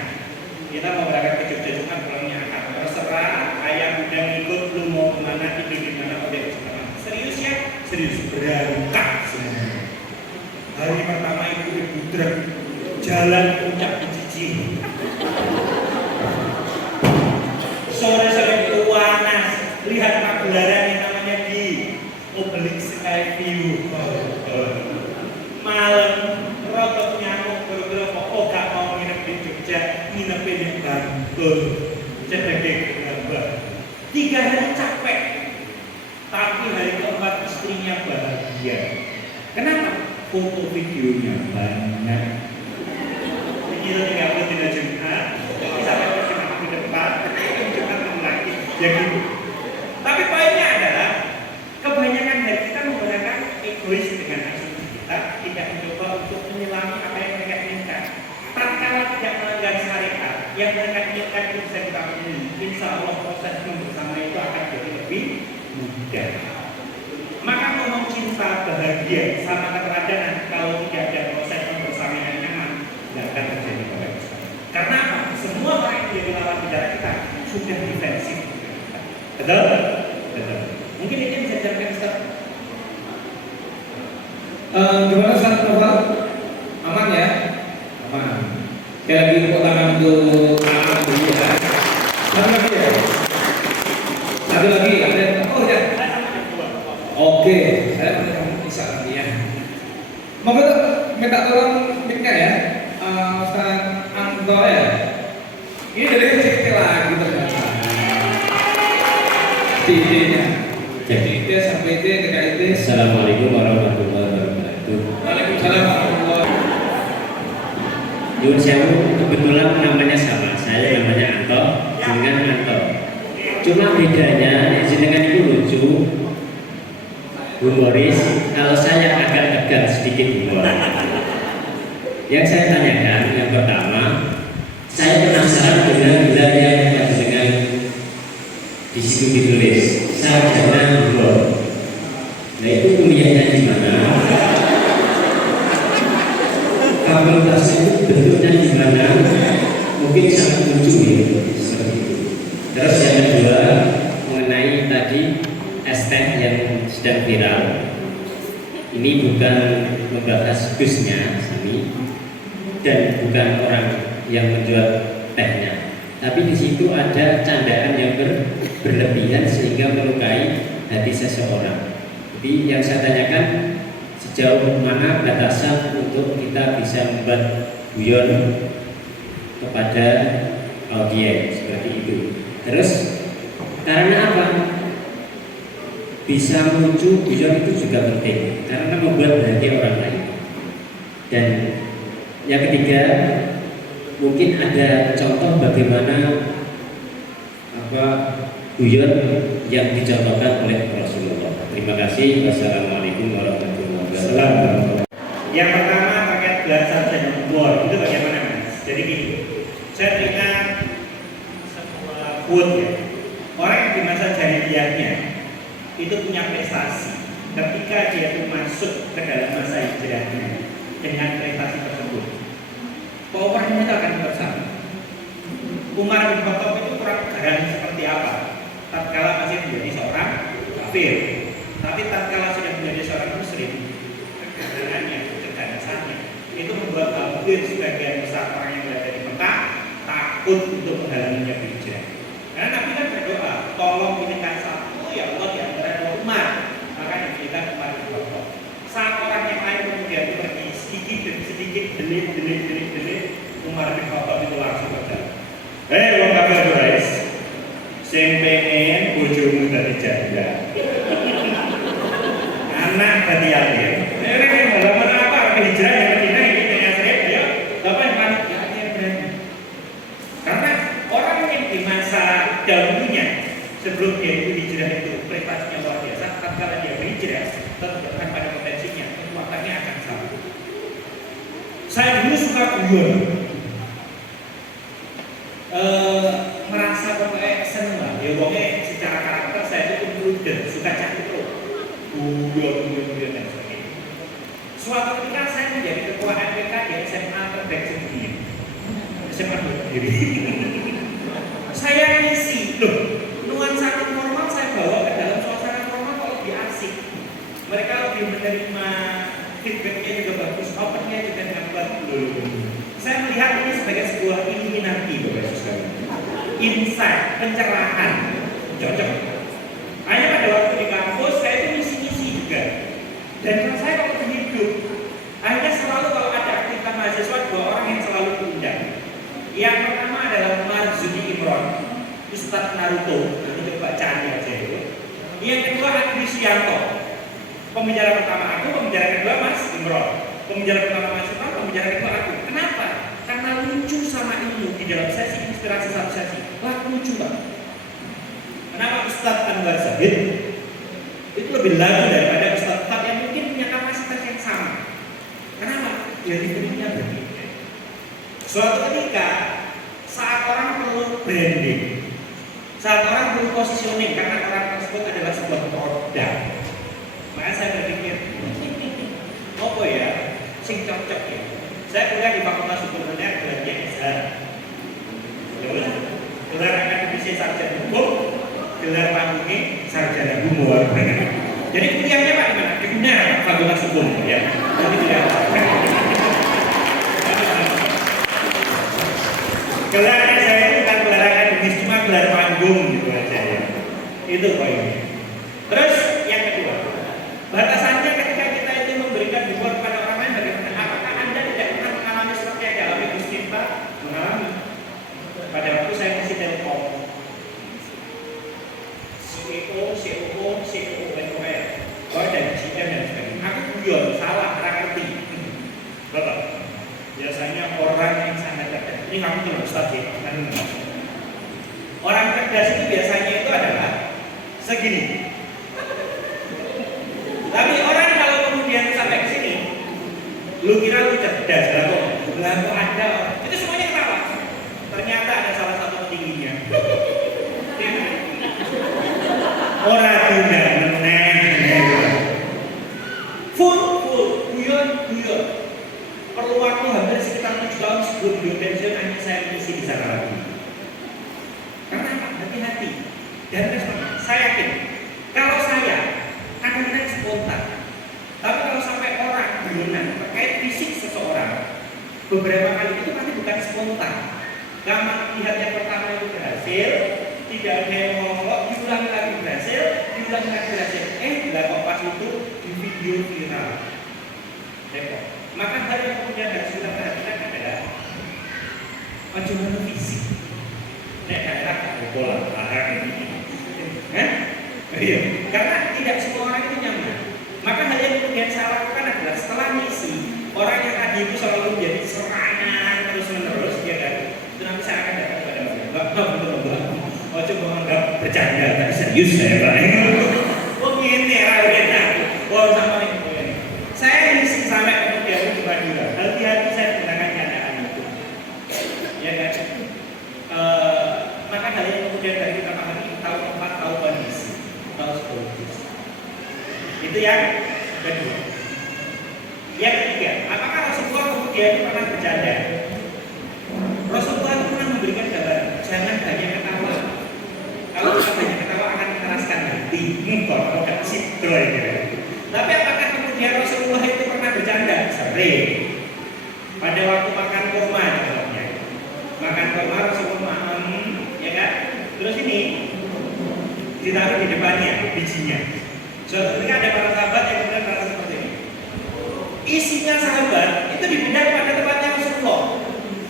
Kita mau berangkat ke Jogja cuma pulangnya akan terserah. Ayah udah ngikut, lu mau kemana serius berangkat semua. Hari pertama itu dibutrek jalan puncak Cici. Sore-sore itu panas, lihat pagelaran yang namanya di Public Sky View. Malam rotot nyamuk gara-gara kok gak mau nginep di Jogja, nginep di Bantul. Cedek gambar. 3 hari capek, tapi hari keempat istrinya bahagia. Kenapa? Foto videonya banyak. Begitu 30 Jumat, sampai ke depan, Jumat lagi. Jadi, tapi poinnya adalah kebanyakan dari kita menggunakan egois dengan asumsi kita, tidak mencoba untuk menyelami apa yang mereka inginkan. Tatkala tidak melanggar syariat, yang mereka inginkan itu bisa kita penuhi. Insya Allah proses bersama itu akan jadi lebih mudah. Maka ngomong cinta bahagia sama keteladanan kalau tidak ada proses bersama yang nyaman, tidak akan terjadi kebahagiaan. Karena apa? Semua orang yang jadi lawan bicara kita sudah defensif. Betul? Betul. Mungkin ini bisa dijelaskan Ustaz. Gimana Ustaz Novel? Aman ya? Aman. Sekali lagi tepuk tangan untuk aman dulu ya. Satu lagi ya? Satu lagi ada? Oh ya. Oke, saya bisa lagi ya. Mau minta tolong mic-nya ya, Ustaz Anto ya. Ini dari kecil lagi ternyata. D-nya. Jadi D sampai D ke D. Assalamualaikum warahmatullahi wabarakatuh. Waalaikumsalam warahmatullahi wabarakatuh. Yun sewu kebetulan namanya sama, saya namanya Anto, jenengan Anto. Cuma bedanya jenengan itu lucu, humoris. Kalau saya agak sedikit humor. Yang saya tanyakan yang pertama, saya penasaran dengan gelar yang jenengan di situ ditulis sarjana humor. Nah itu kuliahnya di mana? Fakultas itu bentuknya gimana? Mungkin sangat lucu ya seperti itu. Terus yang kedua mengenai tadi ST yang sedang viral. Ini bukan membahas Gusnya Sami dan bukan orang yang menjual tehnya. Tapi di situ ada candaan yang berlebihan sehingga melukai hati seseorang. Jadi yang saya tanyakan sejauh mana batasan untuk kita bisa membuat guyon kepada audiens seperti itu. Terus karena apa? Bisa melucu guyon itu juga penting karena membuat bahagia orang lain. Dan yang ketiga mungkin ada contoh bagaimana guyon yang dicontohkan oleh Rasulullah. Terima kasih. Wassalamualaikum warahmatullahi wabarakatuh. Yang pertama terkait gelar sarjana humor itu bagaimana Mas? Jadi gini, saya teringat sebuah quote ya. Orang yang di masa jahiliyahnya itu punya prestasi ketika dia itu masuk ke dalam masa hijrahnya dengan prestasi tersebut. Powernya itu akan bersama. Umar bin Khattab itu kurang garang seperti apa? Tatkala masih menjadi seorang kafir, tapi tatkala sudah menjadi seorang muslim, kegarangannya, keganasannya itu membuat hampir sebagian besar orang yang berada di Mekah takut untuk menghalanginya berhijrah. Karena Nabi kan berdoa, tolong pilihkan satu ya Allah di antara dua umat, maka dipilihkan Umar bin Khattab. Saat orang yang lain kemudian itu pergi sedikit demi sedikit, delit, Umar bin Khattab itu langsung berjalan. Wong kafir guys, sing pengen bojomu dadi janda, anak dadi alim. Ini halaman apa? Hijrah yang Madinah ini dengan saya dia, bapak yang panik ya yang berani. Karena orang yang di masa dahulunya sebelum dia itu hijrah itu prestasinya luar biasa. Tatkala dia berhijrah, terdekat pada potensinya, kekuatannya akan sama. Saya dulu suka guyon. Merasa pokoknya seneng lah ya pokoknya secara karakter saya itu prudent, suka cakap itu guyon dan sebagainya. Suatu ketika saya menjadi ketua MPK di SMA terbaik sedunia, SMA berdiri. Saya ngisi loh nuansa normal saya bawa ke dalam suasana normal kalau lebih asik. Mereka menerima feedbacknya juga bagus, opennya juga dapat. Saya melihat ini sebagai sebuah illuminati, Bapak Ibu sekalian. Insight, pencerahan, cocok. Hanya pada waktu di kampus saya itu misi-misi juga. Dan kalau saya waktu hidup, akhirnya selalu kalau ada aktivitas mahasiswa dua orang yang selalu diundang. Yang pertama adalah Marzuni Imron, Ustadz Naruto. Nanti coba cari aja itu. Yang kedua Agri Sianto. Pembicara pertama aku, pembicara kedua Mas Imron. Pembicara pertama Mas Imron, pembicara kedua aku. Kenapa? Karena lucu sama ilmu di dalam sesi inspirasi satu sesi. Wah lucu Pak. Kenapa Ustadz Anwar Zahid itu lebih lagu daripada Ustadz yang mungkin punya kapasitas yang sama? Kenapa? Ya diberinya berbeda. Suatu ketika saat orang perlu branding, saat orang perlu positioning karena orang tersebut adalah sebuah produk, maka saya berpikir, apa ya, sing cocok ya. Saya kuliah di Fakultas Hukum UNER, gelarnya SH. Gelar akademisi sarjana hukum, gelar panggungnya sarjana humor. Jadi kuliahnya Pak di mana? Di UNER, Fakultas Hukum ya. Jadi tidak. Gelarnya saya itu bukan gelar akademis, cuma gelar panggung gitu aja ya. Itu poinnya. Terus yang kedua, batasannya ketika kita itu memberikan reward kepada orang lain bagaimana? Apakah Anda tidak pernah mengalami seperti yang dialami Gus Miftah? Mengalami. Pada waktu saya masih Telkom, CEO, dan GM dan sebagainya. Aku guyon, salah, orang ngerti. Betul. Biasanya orang yang sangat cerdas. Ini kamu tuh Ustaz ya. Orang cerdas itu biasanya itu adalah segini. Tapi orang kalau kemudian sampai ke sini, lu kira lu cerdas, lah kok ada itu semuanya ketawa. Ternyata ada salah satu petingginya. Orang tidak meneng. Full, guyon. Perlu waktu hampir sekitar 7 tahun sebelum beliau pensiun, hanya saya mengisi di sana lagi. Karena apa? Hati-hati. Dan saya yakin, kalau saya kadang-kadang spontan. Tapi kalau sampai orang berwenang terkait fisik seseorang, beberapa kali itu pasti bukan spontan. Karena lihat yang pertama itu berhasil, tidak ada yang ngomong, diulangi lagi berhasil. Lah kok pas itu di video viral. Depok. Maka hal yang kemudian harus kita perhatikan adalah bagaimana fisik. Nek daerah bola larang ini. Iya. Karena tidak semua orang itu nyaman. Maka hal yang kemudian saya lakukan adalah setelah misi, orang yang tadi itu selalu menjadi serangan terus-menerus, ya kan? Itu nanti saya akan datang kepada Mbak. Oh coba menganggap bercanda, tapi serius saya Pak. Oh gini, rawatnya. Oh sama ini. Saya misi sampai kemudian ke Madura. Hati-hati saya menggunakan candaan itu. Ya kan? Maka hal yang kemudian dari kita pahami, tahu tempat, tahu kondisi, tahu psikologis. Itu yang kedua. Yang ketiga, apakah Rasulullah kemudian pernah bercanda? Rasulullah itu pernah memberikan gambaran, jangan banyak ketawa. Kalau kita banyak ketawa akan mengeraskan hati. Kalau tidak sidro ya. Tapi apakah kemudian Rasulullah itu pernah bercanda? Sering. Pada waktu makan kurma contohnya. Makan kurma Rasulullah ya kan? Terus ini ditaruh di depannya bijinya. Suatu ketika ada para sahabat yang kemudian merasa seperti ini. Isinya sahabat itu dipindah kepada tempatnya Rasulullah.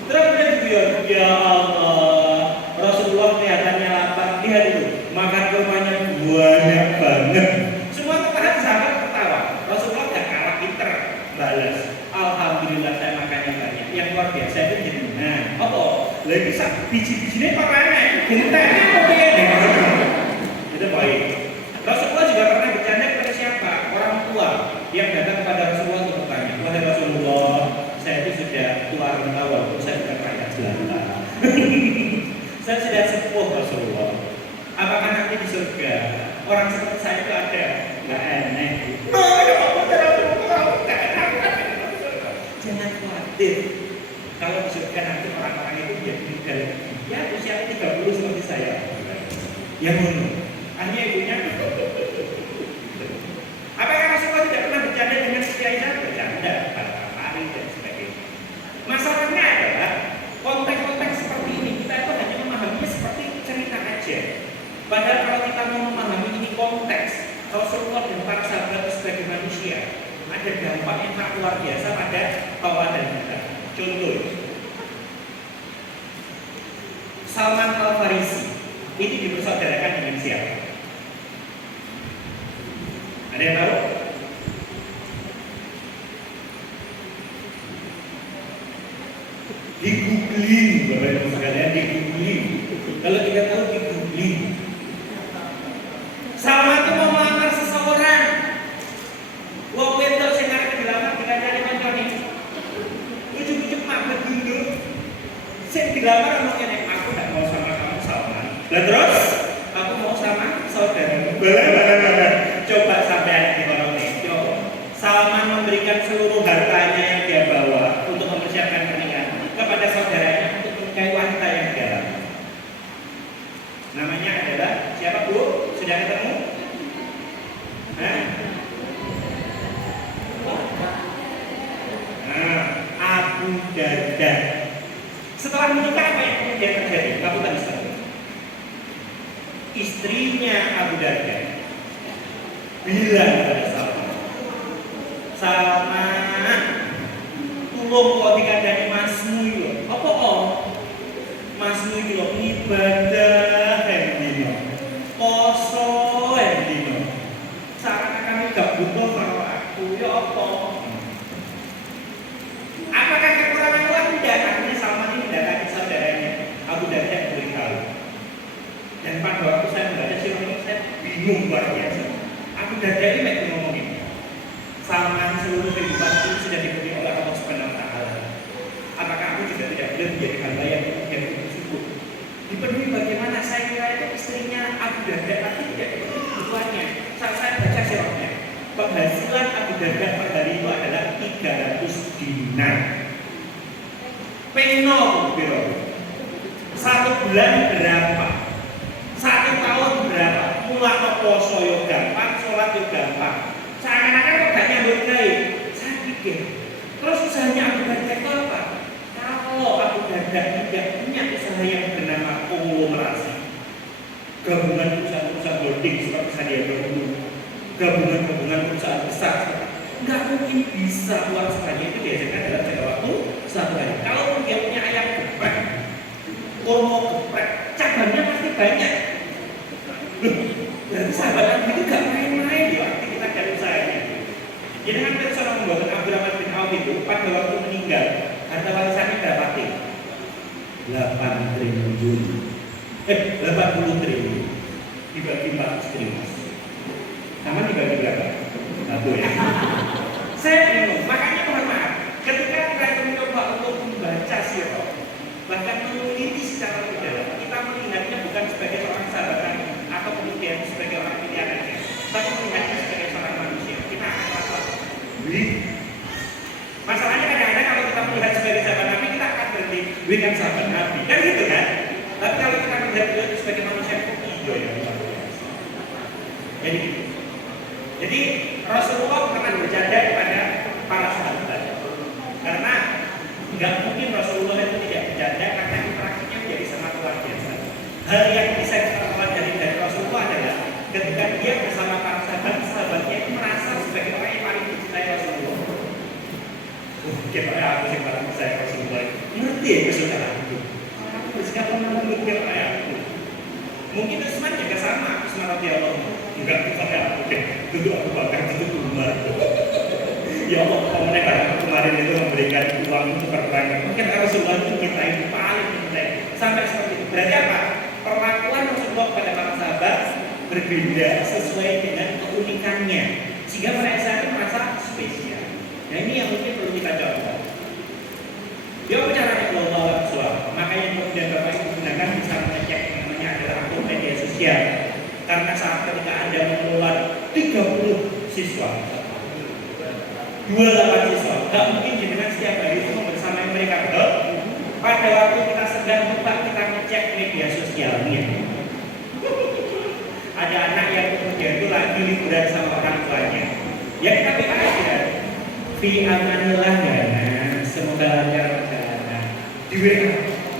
Terus kemudian diguyon, ya Allah, Rasulullah kelihatannya lapar. Lihat itu, makan kurmanya banyak banget. Semua kepada sahabat ketawa. Rasulullah tidak kalah pinter balas. Alhamdulillah saya makannya banyak. Yang luar biasa itu jenengan. Apa? Lagi biji-bijinya pakai jenengan apa ya? Itu baik. Rasulullah juga pernah bercanda kepada siapa? Orang tua yang datang kepada Rasulullah untuk bertanya, wahai Rasulullah, saya itu sudah tua renta walaupun saya bukan rakyat jelata. Saya sudah sepuh Rasulullah. Apakah nanti di surga orang seperti saya itu ada? Nggak aneh. Jangan khawatir. Kalau di surga nanti orang-orang itu dia meninggal. Ya usia 30 seperti saya. Yang bunuh. Hanya ibunya. Apakah Rasulullah tidak pernah bercanda ada dampak yang sangat luar biasa pada tauladan kita. Contoh, Salman Al Farisi ini dipersaudarakan dengan siapa? Ada yang tahu? Di googling, Bapak Ibu sekalian, di googling. Kalau kita tahu di googling, Salman itu mau melamar seseorang. Wong wedok sing arep dilamar dikandani kancane. Ujug-ujug mabet dulu. Sing dilamar ngomong ngene, aku enggak mau sama kamu Salman. Lah terus aku mau sama saudaramu. Bala. Coba sampai di kolom ini. Salman memberikan seluruh hartanya yang dia bawa untuk mempersiapkan pernikahan kepada saudaranya untuk menikahi wanita yang dia lamar. Namanya adalah siapa, Bu? Sudah ketemu? Abu Darda. Setelah menikah apa yang kemudian terjadi? Kamu tadi tahu. Istrinya Abu Darda bilang kepada Salman, tulung kok dikandani masmu yo. Apa kok? Masmu yo ibadah hendino, poso hendino. Sarana kami gak butuh karo aku ya apa? Apakah kekurangan uang? Tidak. Akhirnya Salman ini mendatangi saudaranya Abu Darda beritahu. Dan pada waktu saya membaca sirah ini saya bingung luar biasa. Abu Darda ini lagi ngomongin Salman seluruh kehidupan ini sudah diberi oleh Allah Subhanahu Wa Taala. Apakah aku juga tidak boleh menjadi hamba yang bersyukur? Dipenuhi bagaimana? Saya kira itu istrinya Abu Darda tapi tidak dipenuhi kebutuhannya. Saat saya baca sirahnya, penghasilan Abu Darda per hari itu adalah 300 dinar. Peno biro. 1 bulan berapa? 1 tahun berapa? Mulai ke poso yo gampang, sholat yo gampang. Seakan-akan kok gak nyambut gawe. Saya pikir, terus usahanya Abu Darda itu apa? Kalau Abu Darda tidak punya usaha yang bernama konglomerasi, gabungan perusahaan-perusahaan holding seperti Sandiaga Uno, gabungan perusahaan besar, nggak mungkin bisa uang sebanyak itu dihasilkan dalam jangka waktu 1 hari. Kalau dia punya ayam geprek, kurma geprek, cabangnya pasti banyak. Berarti sahabat Nabi itu gak main-main di aktivitas dan usahanya. Jadi kan Rasulullah membuat Abdurrahman bin Auf itu pada waktu meninggal, harta warisannya berapa T? 8 triliun. 80 triliun dibagi 400 triliun. Sama dibagi berapa? 1 ya. Saya bingung, makanya mohon maaf, ketika kita mencoba untuk membaca sirah, bahkan meneliti secara lebih dalam, kita melihatnya bukan sebagai seorang sahabat Nabi atau kemudian sebagai orang pilihannya, tapi melihatnya sebagai seorang manusia. Kita akan merasa, masalahnya kadang-kadang kalau kita melihat sebagai sahabat Nabi, kita akan berhenti dengan sahabat Nabi, kan gitu kan? Tapi kalau kita melihat beliau sebagai manusia, kok iya ya luar biasa. Jadi Rasulullah pernah bercanda kepada para sahabat, karena nggak mungkin Rasulullah itu tidak bercanda karena interaksinya menjadi sangat luar biasa. Hal yang bisa kita pelajari dari Rasulullah adalah ketika dia bersama para sahabatnya itu merasa sebagai orang yang paling dicintai Rasulullah. Kayak aku sih paling percaya Rasulullah. Ngerti ya saudara itu. Aku sekarang menurut dia kayak aku. Mungkin Utsman juga sama. Utsman radhiyallahu anhu juga percaya aku. Duduk aku bakar duduk Umar. Ya Allah, pemerintah kemarin itu memberikan uang untuk perang. Mungkin Rasulullah itu kita yang paling penting. Sampai seperti itu. Berarti apa? Perlakuan Rasulullah kepada para sahabat berbeda sesuai dengan keunikannya, sehingga mereka itu merasa spesial. Nah ini yang mungkin perlu kita contoh. Dia bicara global soal, makanya kemudian Bapak Ibu gunakan bisa mengecek yang namanya adalah akun media sosial. Karena saat ketika Anda mengelola 30 siswa, 28 siswa, gak mungkin dengan setiap hari itu membersamai mereka, betul? Pada waktu kita sedang buka, kita ngecek media sosialnya. Ada anak yang kemudian itu lagi liburan sama orang tuanya. Ya kita PA aja. Fi amanillah gana, semoga lancar perjalanan. Di WA,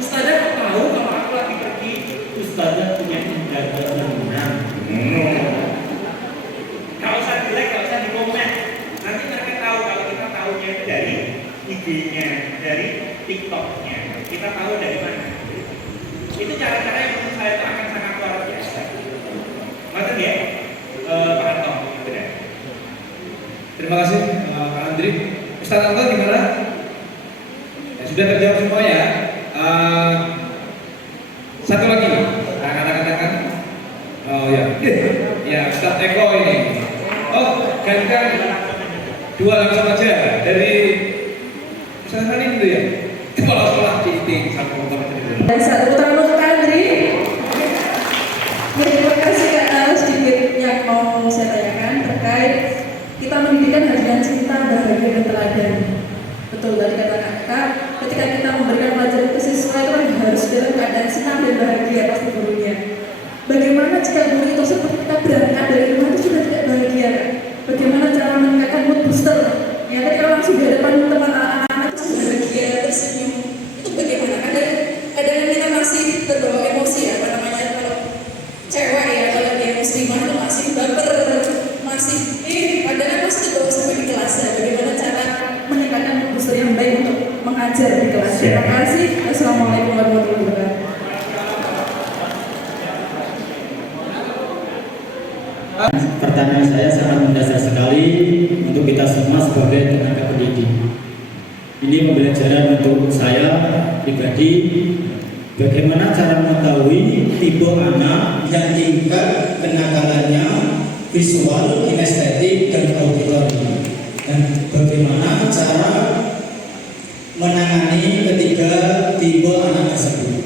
Ustazah kok tahu kalau aku lagi pergi? Ustazah punya indera keenam. Gak usah jelek, gak usah di komen. Nanti mereka tahu IG-nya, dari TikTok-nya, kita tahu dari mana. Itu cara-cara yang menurut saya itu akan sangat luar biasa. Maksud ya, Pak Anto, benar. Terima kasih Pak Andri. Ustaz Anto gimana? Ya, sudah terjawab semua ya. Satu lagi, katakan. Oh ya, ya Ustaz Eko ini. Oh, gantikan dua langsung aja dari Ustaz Hani gitu ya. Kepala sekolah CIT sama teman-teman. Dan satu utama untuk Kak Andri. Terima kasih Kak, sedikit yang mau saya tanyakan terkait kita mendidikan hadiah cinta, bahagia dan teladan. Betul tadi kata Kakak, ketika kita memberikan pelajaran ke siswa itu kan harus dalam keadaan senang dan bahagia pasti gurunya. Bagaimana jika guru itu seperti kita berangkat dari rumah itu sudah tidak bahagia, Kak? Bagaimana cara meningkatkan mood booster? Ya ketika langsung di hadapan teman anak-anak itu bahagia, tersenyum. Itu bagaimana? Kadang kita masih terbawa emosi ya, apa namanya kalau cewek ya, kalau dia muslimah itu masih baper, masih padahal masih terbawa sampai di kelas ya. Bagaimana cara meningkatkan mood booster yang baik untuk mengajar di kelas? Terima kasih. Assalamualaikum warahmatullahi wabarakatuh. Pertanyaan saya sangat mendasar sekali untuk kita semua sebagai tenaga pendidik. Ini pembelajaran untuk saya pribadi. Bagaimana cara mengetahui tipe anak yang tingkat kenakalannya visual, kinestetik, dan auditori, dan bagaimana cara menangani ketiga tipe anak tersebut.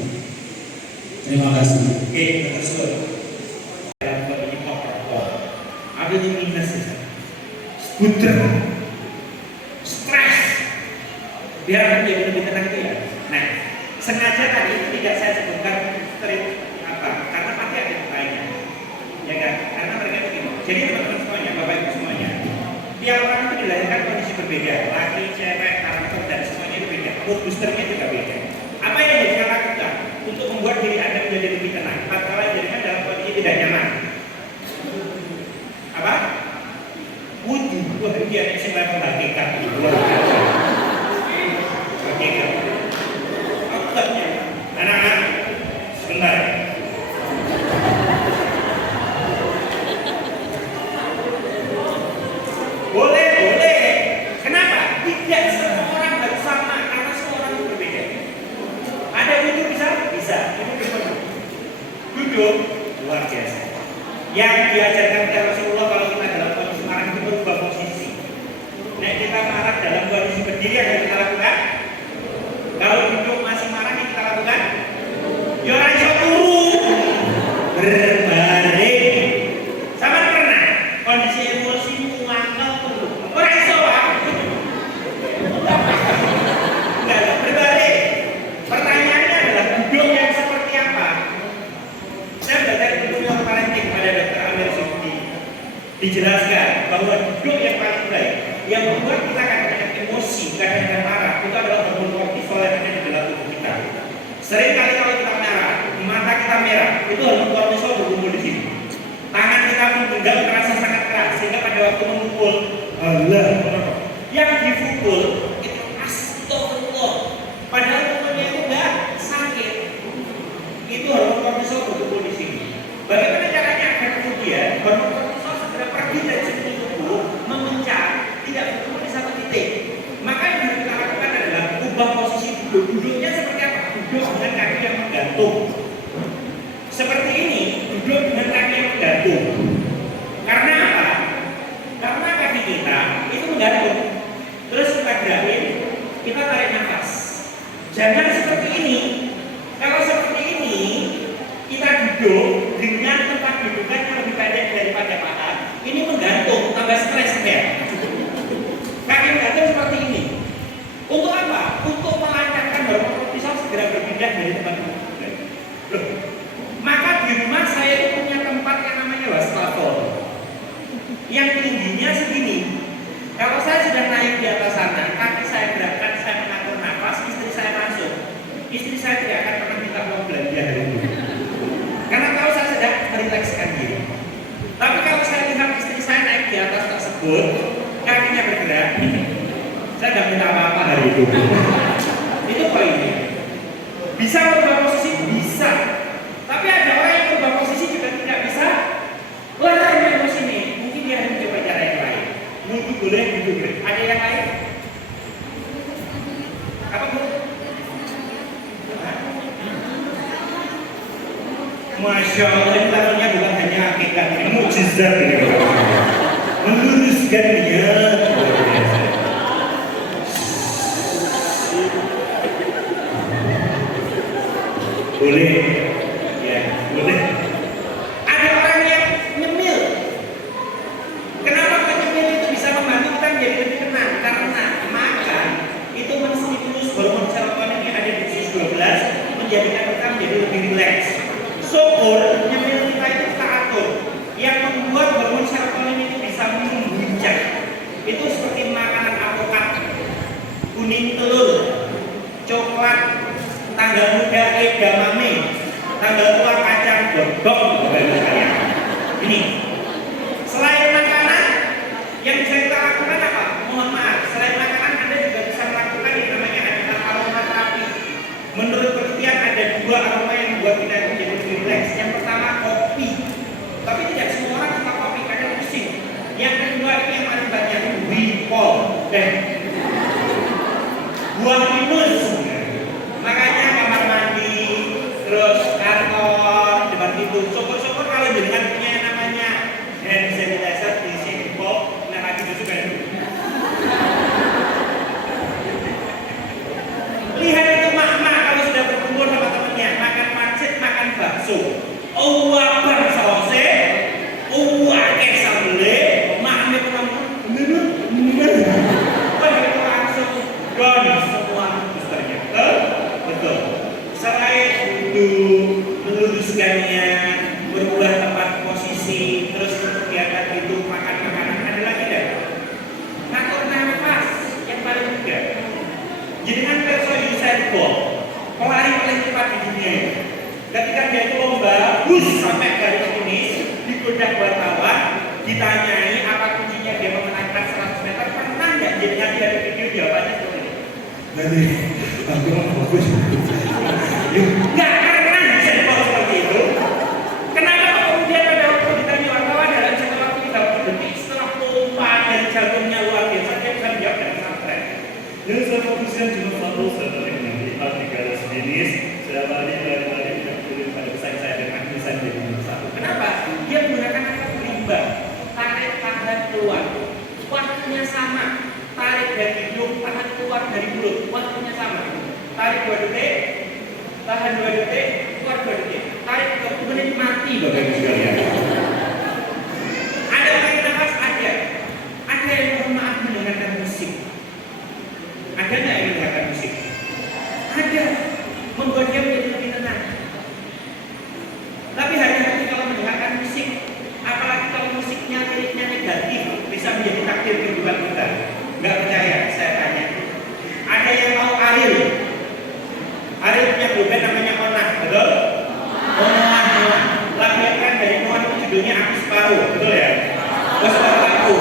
Terima kasih. Oke, tersebut. Dalam kondisi pokok, ada yang minus ya. Skuter, stres, biar menjadi lebih tenang itu ya. Nah, sengaja tadi itu tidak saya sebutkan street apa, karena pasti ada yang lainnya, ya kan? Karena mereka itu gini. Jadi teman-teman semuanya, bapak ibu semuanya, tiap orang itu dilahirkan kondisi berbeda, laki, cewek, karakter dan semuanya itu beda. Mood boosternya juga beda. Apa yang harus kita lakukan untuk membuat diri anda menjadi lebih tenang? Tatkala jaringan dalam kondisi tidak nyaman. Apa? Wudhu. Wah, dia yang level hakikat. Hakikat. Otaknya. Anak-anak, sebentar. Boleh. Kenapa? Tidak semua orang harus sama, karena semua orang itu berbeda. Ada wudhu bisa? Bisa. Duduk, luar biasa. Yang diajarkan oleh Rasulullah kalau kita dalam kondisi marah itu berubah posisi. Nah, kita marah dalam kondisi berdiri yang kita lakukan. Kalau duduk masih marah yang kita lakukan. Ya raja turu, berbaring. Sama pernah kondisi emosi mangkal turu. Orang iso Pak. Enggak, berbaring. Pertanyaannya adalah duduk yang seperti apa? Saya belajar ilmu parenting pada Dr. Amir Subki. Dijelaskan bahwa duduk yang paling baik yang membuat kita kadang-kadang emosi, kadang-kadang marah itu adalah hormon kortisol yang ada di dalam tubuh kita. Sering kali kalau kita marah, mata kita merah, itu hormon kortisol berkumpul di sini. Tangan kita menggenggam terasa sangat keras sehingga pada waktu memukul, Allah, yang dipukul itu astagfirullah. Padahal pukulnya itu enggak sakit. Itu hormon kortisol berkumpul di sini. Bagaimana caranya agar kemudian hormon kortisol segera pergi dari sini tubuh, memuncak, tidak berkumpul di satu titik. Maka yang harus kita lakukan adalah ubah posisi duduk. Duduknya seperti apa? Duduk dengan kaki yang menggantung. Seperti ini, duduk dengan kaki yang menggantung. Karena apa? Karena kaki kita itu menggantung. Terus kita gerakin, kita tarik nafas. Jangan seperti ini. Kalau seperti ini, kita duduk dengan tempat dudukan yang lebih pendek daripada paha. Ini menggantung, tambah stres ya. Kaki menggantung seperti ini. Untuk apa? Untuk melancarkan hormon kortisol segera berpindah dari tempat duduk. Loh, maka di rumah saya itu punya tempat yang namanya wastafel, yang tingginya segini. Kalau saya sudah naik di atas sana, kaki saya gerakkan, saya mengatur nafas, istri saya masuk. Istri saya tidak akan pernah minta uang belanja hari ini, karena tahu saya sedang merilekskan diri. Tapi kalau saya lihat istri saya naik di atas tersebut, kakinya bergerak, Saya nggak minta apa-apa hari itu. Itu poinnya. Bisa merubah posisi? Bisa. Tapi ada orang yang merubah posisi juga tidak bisa. Larang emosi ini. Mungkin dia harus coba cara yang lain. Mungkin boleh, mungkin boleh. Ada yang lain? Apa bu? Masya Allah, ini lagunya bukan hanya hakikat, ini mukjizat ini. Meluruskan niat. Boleh, ya boleh. Ada orang yang nyemil. Kenapa nyemil itu bisa membantu kita menjadi lebih tenang? Karena makan itu menstimulus hormon serotonin yang ada di usus 12 menjadikan kita menjadi lebih rileks. Syukur nyemil kita itu kita atur, yang membuat hormon serotonin itu bisa memuncak. Itu seperti makanan alpukat, kuning telur, coklat, tanggal muda edamame, tanggal tua kacang godong. Ini selain makanan yang bisa kita lakukan apa? Mohon maaf, selain makanan Anda juga bisa melakukan yang namanya adalah aromaterapi. Menurut penelitian ada 2 aroma yang membuat kita menjadi lebih rileks. Yang pertama kopi, tapi tidak semua orang suka kopi karena pusing. Yang kedua ini yang paling banyak wipol dan buah pinus. Makanya kamar mandi, terus kantor, depan pintu. Syukur-syukur kalau dengan punya yang namanya hand sanitizer di Singapura, nah lagi itu juga. Lihat itu mak-mak kalau sudah berkumpul sama temannya, makan macet, makan bakso, wabar sausé, wake sambelé, maknya penonton, wah itu langsung don semua misternya. Betul. Selain itu meluruskannya, berubah tempat posisi, terus kegiatan itu makan makanan, ada lagi tidak? Ngatur nafas yang paling mudah. Jangan perso Usain Bolt, pelari paling cepat di dunia ini. Ketika dia itu lomba, sampai garis finish, digoda wartawan, ditanyai apa kuncinya dia memenangkan 100 meter, pernah nggak? Jadi dia ada video jawabannya seperti ini. Nanti, aku mau fokus. Nggak karena Usain Bolt seperti itu. Kenapa kemudian pada waktu ditanya wartawan dalam jangka waktu 30 detik setelah pompa dan jantungnya luar biasa, dia bisa menjawab dengan sangat keren. Dan saya fokuskan cuma satu, saya tadi melihat di garis finish, saya lari tidak turun pada pesaing saya dan akhirnya saya menjadi nomor 1. Kenapa? Dia menggunakan nafas berimbang, tarik tahan keluar, waktunya sama, tarik dari hidung, tahan keluar dari mulut, waktunya sama, tarik 2 detik, tahan 2 detik, keluar 2 detik, tarik 20 menit mati bapak ibu sekalian. Ada orang yang nafas ada yang mohon maaf mendengarkan musik. Ada nggak yang mendengarkan musik? Ada, membuat dia menjadi lebih tenang. Tapi hati-hati kalau mendengarkan musik, apalagi kalau musiknya liriknya negatif, bisa menjadi takdir kehidupan kita. Nggak percaya, saya tanya. Ada yang mau Ariel? Ariel punya grup band namanya Onah, betul? Onah. Lagu yang kan dari Noah itu judulnya Aku Separuh, betul ya? Separuh aku.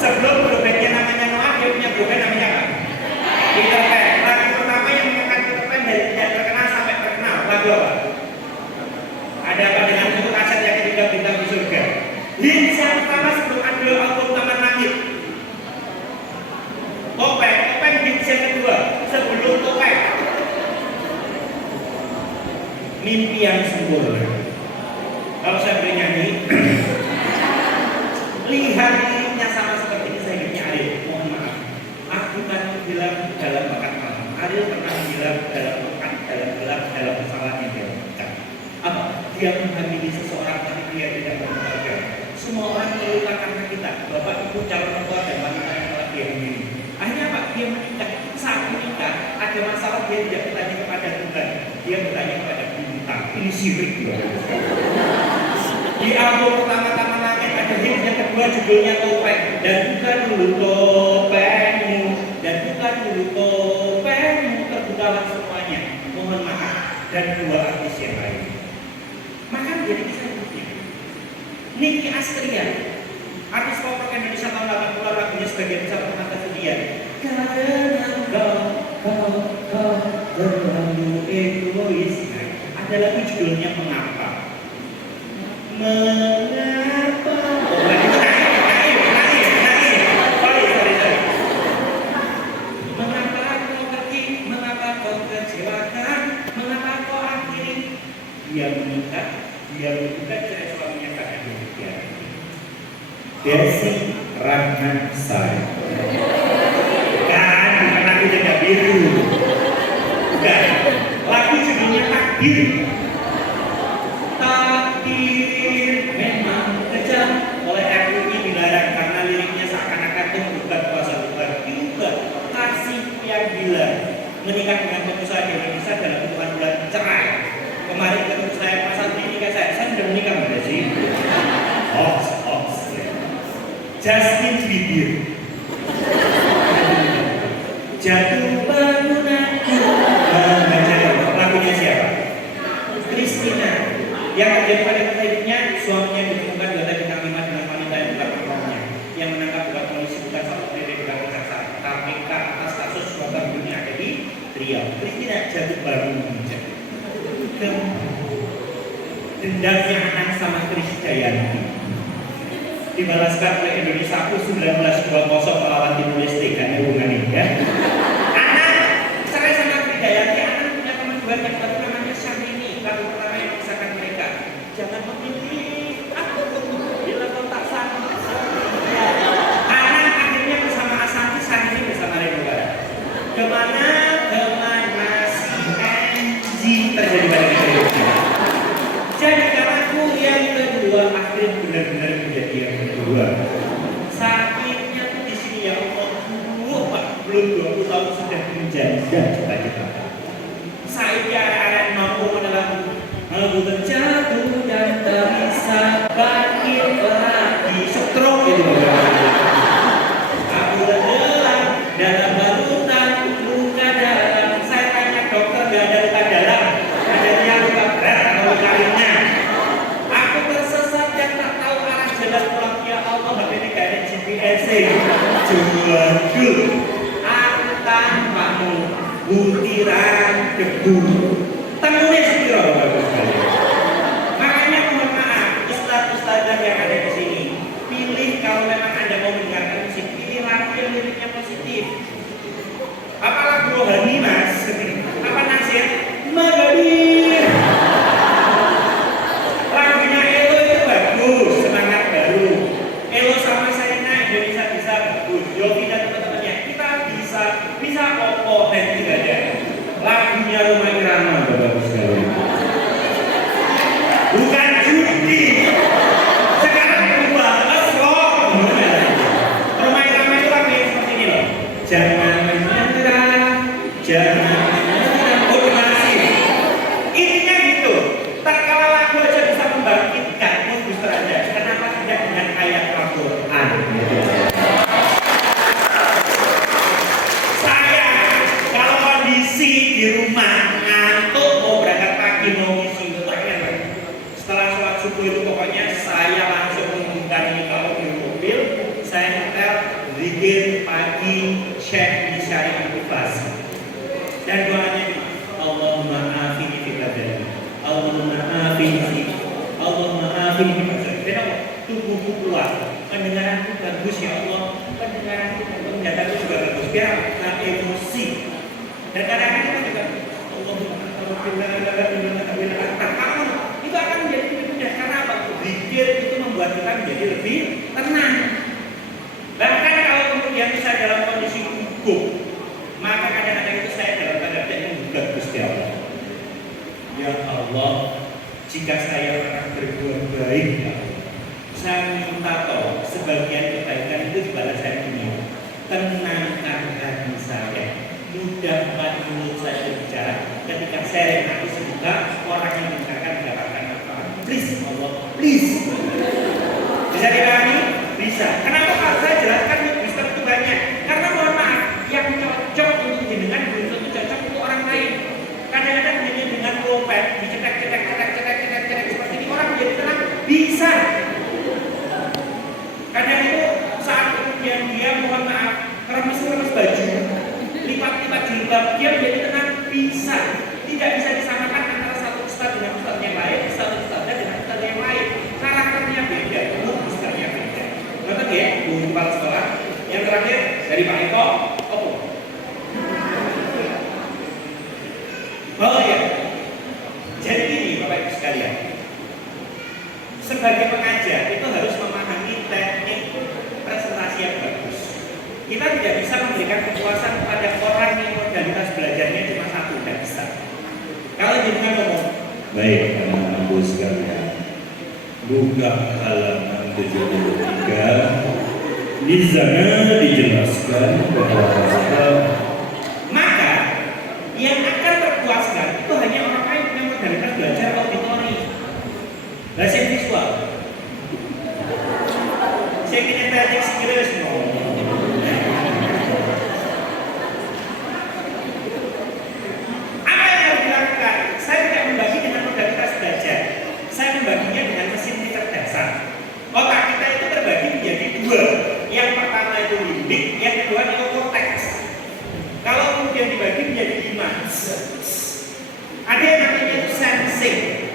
Sebelum grup bandnya namanya Noah, dia punya grup band namanya apa? Peter Pan. Lagu pertama yang mengangkat Peter Pan dari tidak terkenal sampai terkenal, lagu apa? Ada apa dengan buku kaset yang ketiga bintang di surga? Hits yang pertama sebelum ada album Taman Langit. Topeng hits yang kedua sebelum Topeng. Mimpi yang sempurna. Kalau saya beri nyanyi, lihat liriknya sama seperti ini, saya hidupnya Ariel. Mohon maaf, aku kan bilang dalam bakat malam. Ariel pernah bilang dalam bakat, dalam gelap, dalam kesalahan yang dia lakukan. Apa? Dia menghamili seseorang tapi dia tidak berkeluarga. Semua orang terluka karena kita, bapak ibu calon mertua dan wanita yang telah dia hamili. Akhirnya apa? Dia menikah. Saat menikah ada masalah, dia tidak bertanya kepada Tuhan, dia bertanya kepada bintang. Ini syirik juga. Di album pertama Taman Langit ada hit yang kedua judulnya Topeng. Dan bukan dulu topengmu, dan bukan dulu topengmu, terbukalah semuanya. Mohon maaf. Dan 2 artis yang lain. Maka menjadi kisah hidupnya. Nicky Astria, artis pop rock Indonesia tahun 80-an, lagunya sebagai besar permata sedia. karena kau terlalu egois. Nah, ada lagu judulnya Mengapa. Mengapa? Oh, itu naik. Sorry. Mengapa kau pergi? Mengapa kau kecewakan? Mengapa kau akhiri? Dia menikah, dia bukan cerai suaminya karena demikian. Desi Rahmansari. Bukan lagu Janda Biru. Bukan. Lagu judulnya Takdir. Takdir memang kejam. Oleh MUI dilarang karena liriknya seakan-akan itu bukan kuasa Tuhan. Juga kasih yang gila. Menikah dengan pengusaha di Indonesia dalam hitungan bulan cerai. Kemarin ketemu saya pasal ini kan saya sudah menikah mbak Desi. Hoax. Justin Bieber. Jatuh bangunanku. Lagunya siapa? Christina. Yang terjadi pada hidupnya, suaminya ditemukan di hotel bintang 5 dengan wanita yang bukan perempuannya. Yang menangkap bukan polisi bukan satu dari bukan kejaksaan. KPK atas kasus suap dunia ada di Riau. Christina jatuh bangun. Dendamnya anak sama Krisdayanti dibalaskan oleh Indonesia 1920 melawan Timur Leste kan hubungannya ya. Anak cerai sama Krisdayanti, anak punya teman banyak tapi namanya Syahrini. Lagu pertama yang memisahkan mereka, jangan memilih aku bila kau tak sanggup. Anak akhirnya bersama Ashanti, Syahrini bersama Renova. Kemana masih Angie terjadi pada kita. Jadi aku yang kedua akhirnya benar-benar menjadi yang kedua. Sakitnya tuh di sini ya Allah, Pak, belum 20 tahun sudah menjajah cita-cita. Saya anak mampu menelan aku terjatuh dan tak bisa bangkit lagi. Stroke itu. Aku tenggelam dalam balutan luka dalam. Saya tanya dokter, gak ada luka dalam. Ada yang luka berat atau luka ringan. Aku tersesat dan tak tahu arah jalan pulang. Ya Allah, HP ini gak ada GPS. Jadul. Aku tanpamu butiran debu. Temunya sepiro bagus sekali. Makanya mohon maaf, ustaz-ustazah yang ada di sini, pilih kalau memang Anda mau mendengarkan musik, pilih lagu yang liriknya positif. Apa lagu rohani mas? Apa nasir? Magadir. Lagunya Elo itu bagus, semangat baru. Elo sama Saina Indonesia bisa bagus. Yofi dan teman-temannya kita bisa kokoh dan tidak ada. Lagunya Roma Irama bagus sekali. Bukan judi. Sekarang berubah rock. Roma Irama itu lagu yang seperti ini loh. Jangan menyerah, jangan menyerah. Oh, terima kasih. Intinya gitu. Tatkala lagu aja bisa membangkitkan mood booster aja. Kenapa tidak dengan ayat Al-Quran? Saya kalau kondisi di rumah ngantuk mau berangkat pagi mau ngisi setelah sholat subuh itu pokoknya saya langsung mengumumkan ini kalau di mobil saya nyetel zikir pagi Syekh Syariah Al-Qubas dan doanya Allahumma afini fi badani Allahumma afini tubuhku kuat, pendengaranku bagus ya Allah, pendengaranku penglihatanku juga bagus biar tak emosi. Dan kadang-kadang kita juga itu akan menjadi lebih mudah karena apa? Zikir itu membuat kita menjadi lebih tenang. Bahkan kalau kemudian saya dalam kondisi gugup, maka kadang-kadang itu saya dalam keadaan menggugat Gusti Allah. Ya Allah, jika saya pernah berbuat baik, ya Allah, saya minta tolong sebagian kebaikan itu dibalas saya ini. Tenangkan hati saya. Mudahkan mulut saya berbicara ketika sharing aku semoga orang yang mendengarkan mendapatkan manfaat. Please Allah, please. Bisa dipahami? Bisa. Kenapa kalau saya jelaskan booster itu banyak? Karena mohon maaf, yang cocok untuk jenengan belum tentu cocok untuk orang lain. Kadang-kadang hanya dengan pulpen dicetak seperti ini orang menjadi tenang bisa. Kadang itu saat kemudian dia mohon maaf remes baju lipat-lipat jilbab, dia menjadi tenang bisa. Tidak bisa disamakan antara satu ustadz dengan ustadz yang lain, satu ustadznya dengan ustadz yang lain. Karakternya beda, ustadznya beda. Ngerti ya, Bu Kepala Sekolah. Yang terakhir dari Pak Eko, Opo. Oh ya, jadi ini Bapak Ibu sekalian, sebagai pengajar itu harus memahami teknik presentasi yang bagus. Kita tidak bisa memberikan kepuasan kepada orang yang modalitas belajarnya cuma satu, tidak bisa. Kalau jenengan ngomong, baik anak-anakku sekalian, buka halaman 73. Di sana dijelaskan bahwa maka yang akan terpuaskan itu hanya orang lain yang modalitas belajar auditori, bahasa visual. Saya ingin tanya sekiranya semua. Apa yang harus dilakukan? Saya tidak membagi dengan modalitas belajar. Saya membaginya dengan mesin kecerdasan. Otak kita itu terbagi menjadi dua. Yang pertama itu limbik, yang kedua itu korteks. Kalau kemudian dibagi menjadi 5, ada yang namanya itu sensing,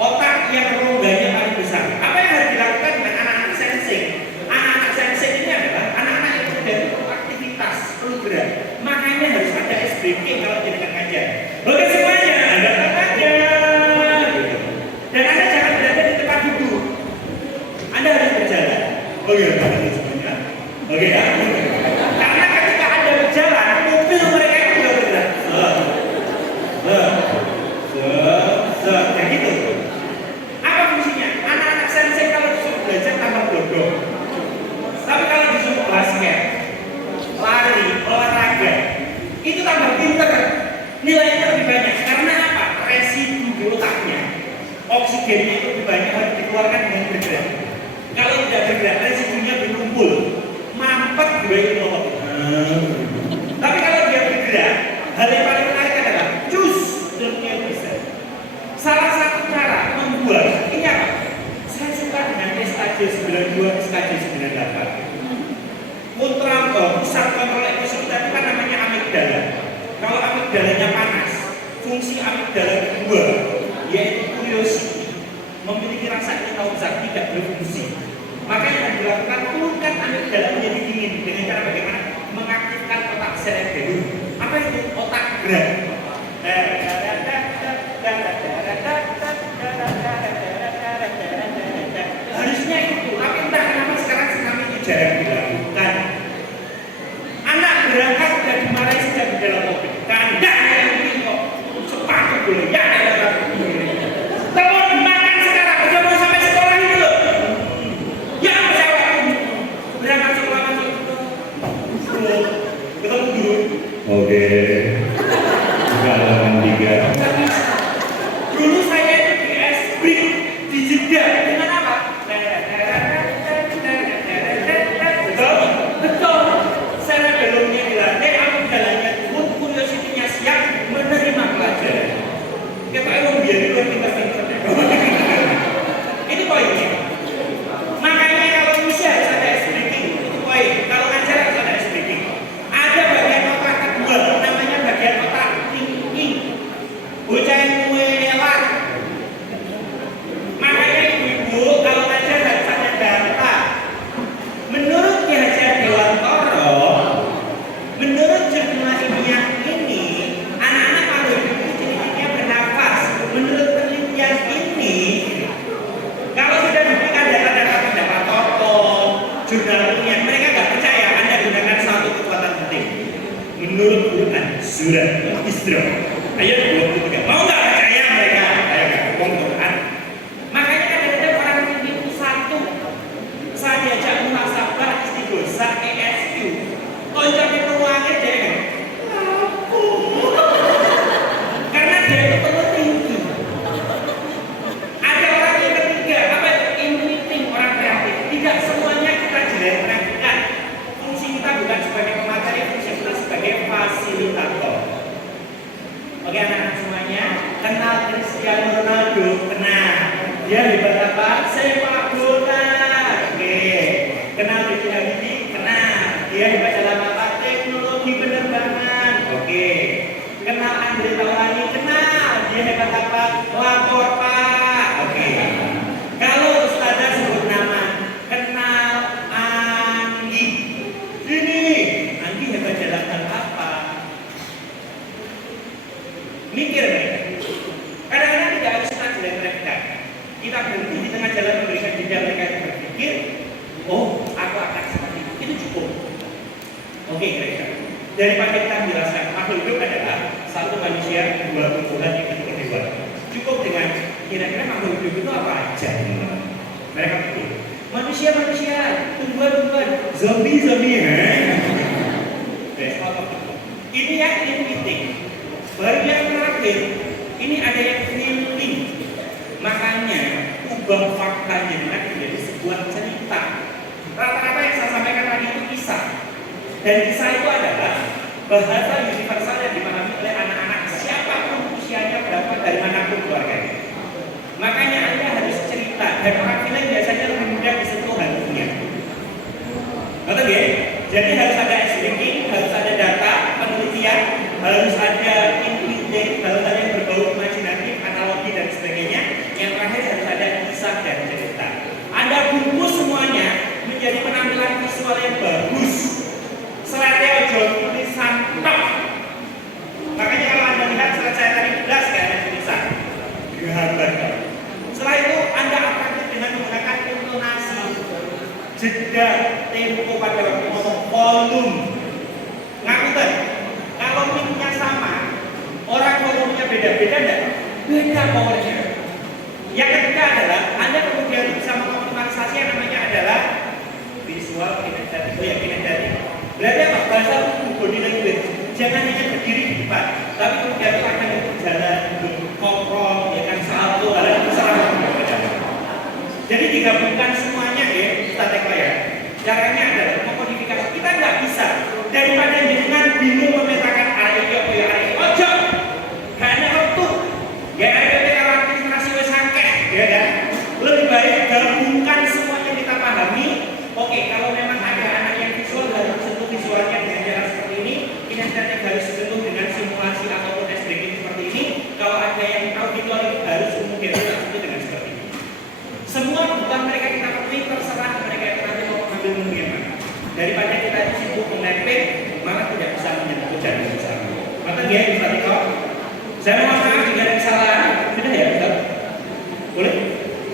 otak yang rongganya paling besar. Apa yang harus dilakukan dengan anak-anak sensing? Anak-anak sensing ini adalah anak-anak yang sudah beraktivitas, perlu gerak. Makanya harus ada SBK kalau jenengan ngajar. Oke semuanya, Anda aja. Dan Anda jangan berada di tempat duduk. Anda harus berjalan. Oh iya, semuanya. Oke ya. Karena ketika Anda berjalan, mobil mereka itu juga bergerak. Ya gitu. Apa fungsinya? Anak-anak sensei kalau disuruh belajar tambah bodoh. Tapi kalau disuruh basket, lari, olahraga, itu tambah pinter. Nilainya lebih banyak. Karena apa? Residu di otaknya, oksigennya itu lebih banyak harus dikeluarkan dengan bergerak. Kalau tidak bergerak, residunya berkumpul, mampet di bawah otot. Tapi kalau dia bergerak, hal yang paling menarik adalah justru bisa. Salah satu cara membuat ini apa? Saya suka dengan SKJ 92, SKJ 98. Pusat kontrol emosi kita itu kan namanya amigdala. Kalau amigdalanya panas, fungsi amigdala kedua yaitu curiosity, memiliki rasa ingin tahu besar, tidak berfungsi. Maka yang dilakukan turunkan amigdala menjadi dingin dengan cara bagaimana? Mengaktifkan otak cerebellum. Apa itu? Otak gerak. Harusnya itu, tapi entah kenapa sekarang senam itu jarang dilakukan. Anak berangkat sudah dimarahi sejak di dalam mobil. Kandangnya yang ini kok sepatu boleh, ya ada telur dimakan sekarang, udah mau sampai sekolah itu loh. Ya saya berangkat sekolah masuk ketemu guru. Oke. Halaman 3. Dulu saya itu di SB di Jeddah dengan apa? Betul. Cerebellumnya dilatih, amigdalanya turun, curiosity-nya siap menerima pelajaran. Kita emang biar itu pintar-pintar. Ini poinnya. Makanya kalau misi harus ada speaking, itu poin. Kalau ngajar harus ada speaking. Ada bagian otak kedua, namanya bagian otak thinking. Bocah yang muelan. Makanya ibu-ibu kalau ngajar harus ada data. Menurut Ki Hajar Dewantoro, menurut jurnal ilmiah ini, anak-anak kalau hidup ciri-cirinya bernafas. Menurut penelitian ini, kalau sudah diberikan data-data pendapat tokoh, jurnal ilmiah, mereka nggak percaya Anda gunakan satu kekuatan penting. Menurut Quran, surat Al-Isra, ayat 23. Mau nggak percaya mereka? Ayo ngomong Quran. Makanya kadang-kadang orang itu satu. Saya diajak muhasabah istighosa ESQ. Konconya ruangnya dia kan? Karena dia itu perlu tinggi. Ada orang yang ketiga, apa itu? Imitating, orang kreatif. Tidak semuanya kita jelaskan. Fungsi kita bukan sebagai pemateri, fungsi kita sebagai fasilitator. Oke anak-anak semuanya, kenal Cristiano Ronaldo? Kenal. Dia hebat apa? Sepak bola. Oke. Kenal B.J. Habibie? Kenal. Dia hebat dalam apa? Teknologi penerbangan. Oke. Kenal Andre Taulani? Kenal. Dia hebat apa? Lapor Pak. Oke. Kalau Ustazah sebut nama, kenal Anggi. Ini Anggi hebat dalam hal apa? Mikir mereka. Kadang-kadang tidak harus kita jalan mereka. Kita berhenti di tengah jalan memberikan jeda mereka yang berpikir, oh, aku akan seperti itu. Itu cukup. Oke, kira-kira. Daripada kita menjelaskan, makhluk hidup adalah satu manusia, dua tumbuhan yang hidup hewan. Cukup dengan kira-kira makhluk hidup itu apa aja? Mereka pikir, manusia, tumbuhan, zombie, Ini yang penting. Baru yang terakhir, ini ada yang feeling. Makanya ubah faktanya menjadi sebuah cerita. Rata-rata yang saya sampaikan tadi itu kisah. Dan kisah itu adalah bahasa universal yang dipahami oleh anak-anak siapapun usianya berapa dari manapun keluarganya. Makanya Anda harus cerita, dan orang film biasanya lebih mudah disentuh hatinya. Betul ya? Jadi harus ada SDK, harus ada data, penelitian, harus ada input, harus ada yang berbau imajinatif, analogi dan sebagainya. Yang terakhir harus ada kisah dan cerita. Anda bungkus semuanya menjadi penampilan visual yang bagus. Slide-nya ojo tulisan tok. Makanya kalau Anda lihat slide saya tadi jelas kayak ada tulisan gambar. Setelah itu Anda atraktif dengan menggunakan intonasi, jeda, tempo pada waktu ngomong, volume. Ngakutan, kalau mic-nya sama, orang volumenya beda-beda enggak? Beda powernya. Yang ketiga adalah Anda kemudian bisa mengoptimalisasi yang namanya adalah visual kinetic. Oh ya, kinetic. Berarti apa? Bahasa body language. Jangan hanya berdiri di depan, tapi kemudian itu akan berjalan, berkomprol, ya kan, salto, dan bersama. Jadi digabungkan semuanya ya, Ustaz ya. Caranya adalah mengkodifikasi. Kita nggak bisa daripada dengan bingung memetakan area ojo, gak ada waktu, gak ada artikulasi wes akeh, ya kan? Lebih baik gabungkan semuanya kita pahami. Oke, kalau memang ada anak yang visual harus sentuh visualnya dengan cara seperti ini, kinesia harus sentuh dengan simulasi ataupun SDG seperti ini. Kalau ada yang auditory harus kemudian sentuh dengan seperti ini. Semua bukan mereka kita penuhi, terserah mereka yang nanti mau mengambil bagaimana. Daripada kita sibuk menempel, malah tidak bisa menyentuh dan bersama. Maka dia Ustaz Iko, saya mohon maaf jika ada kesalahan. Sudah ya Ustaz? Boleh?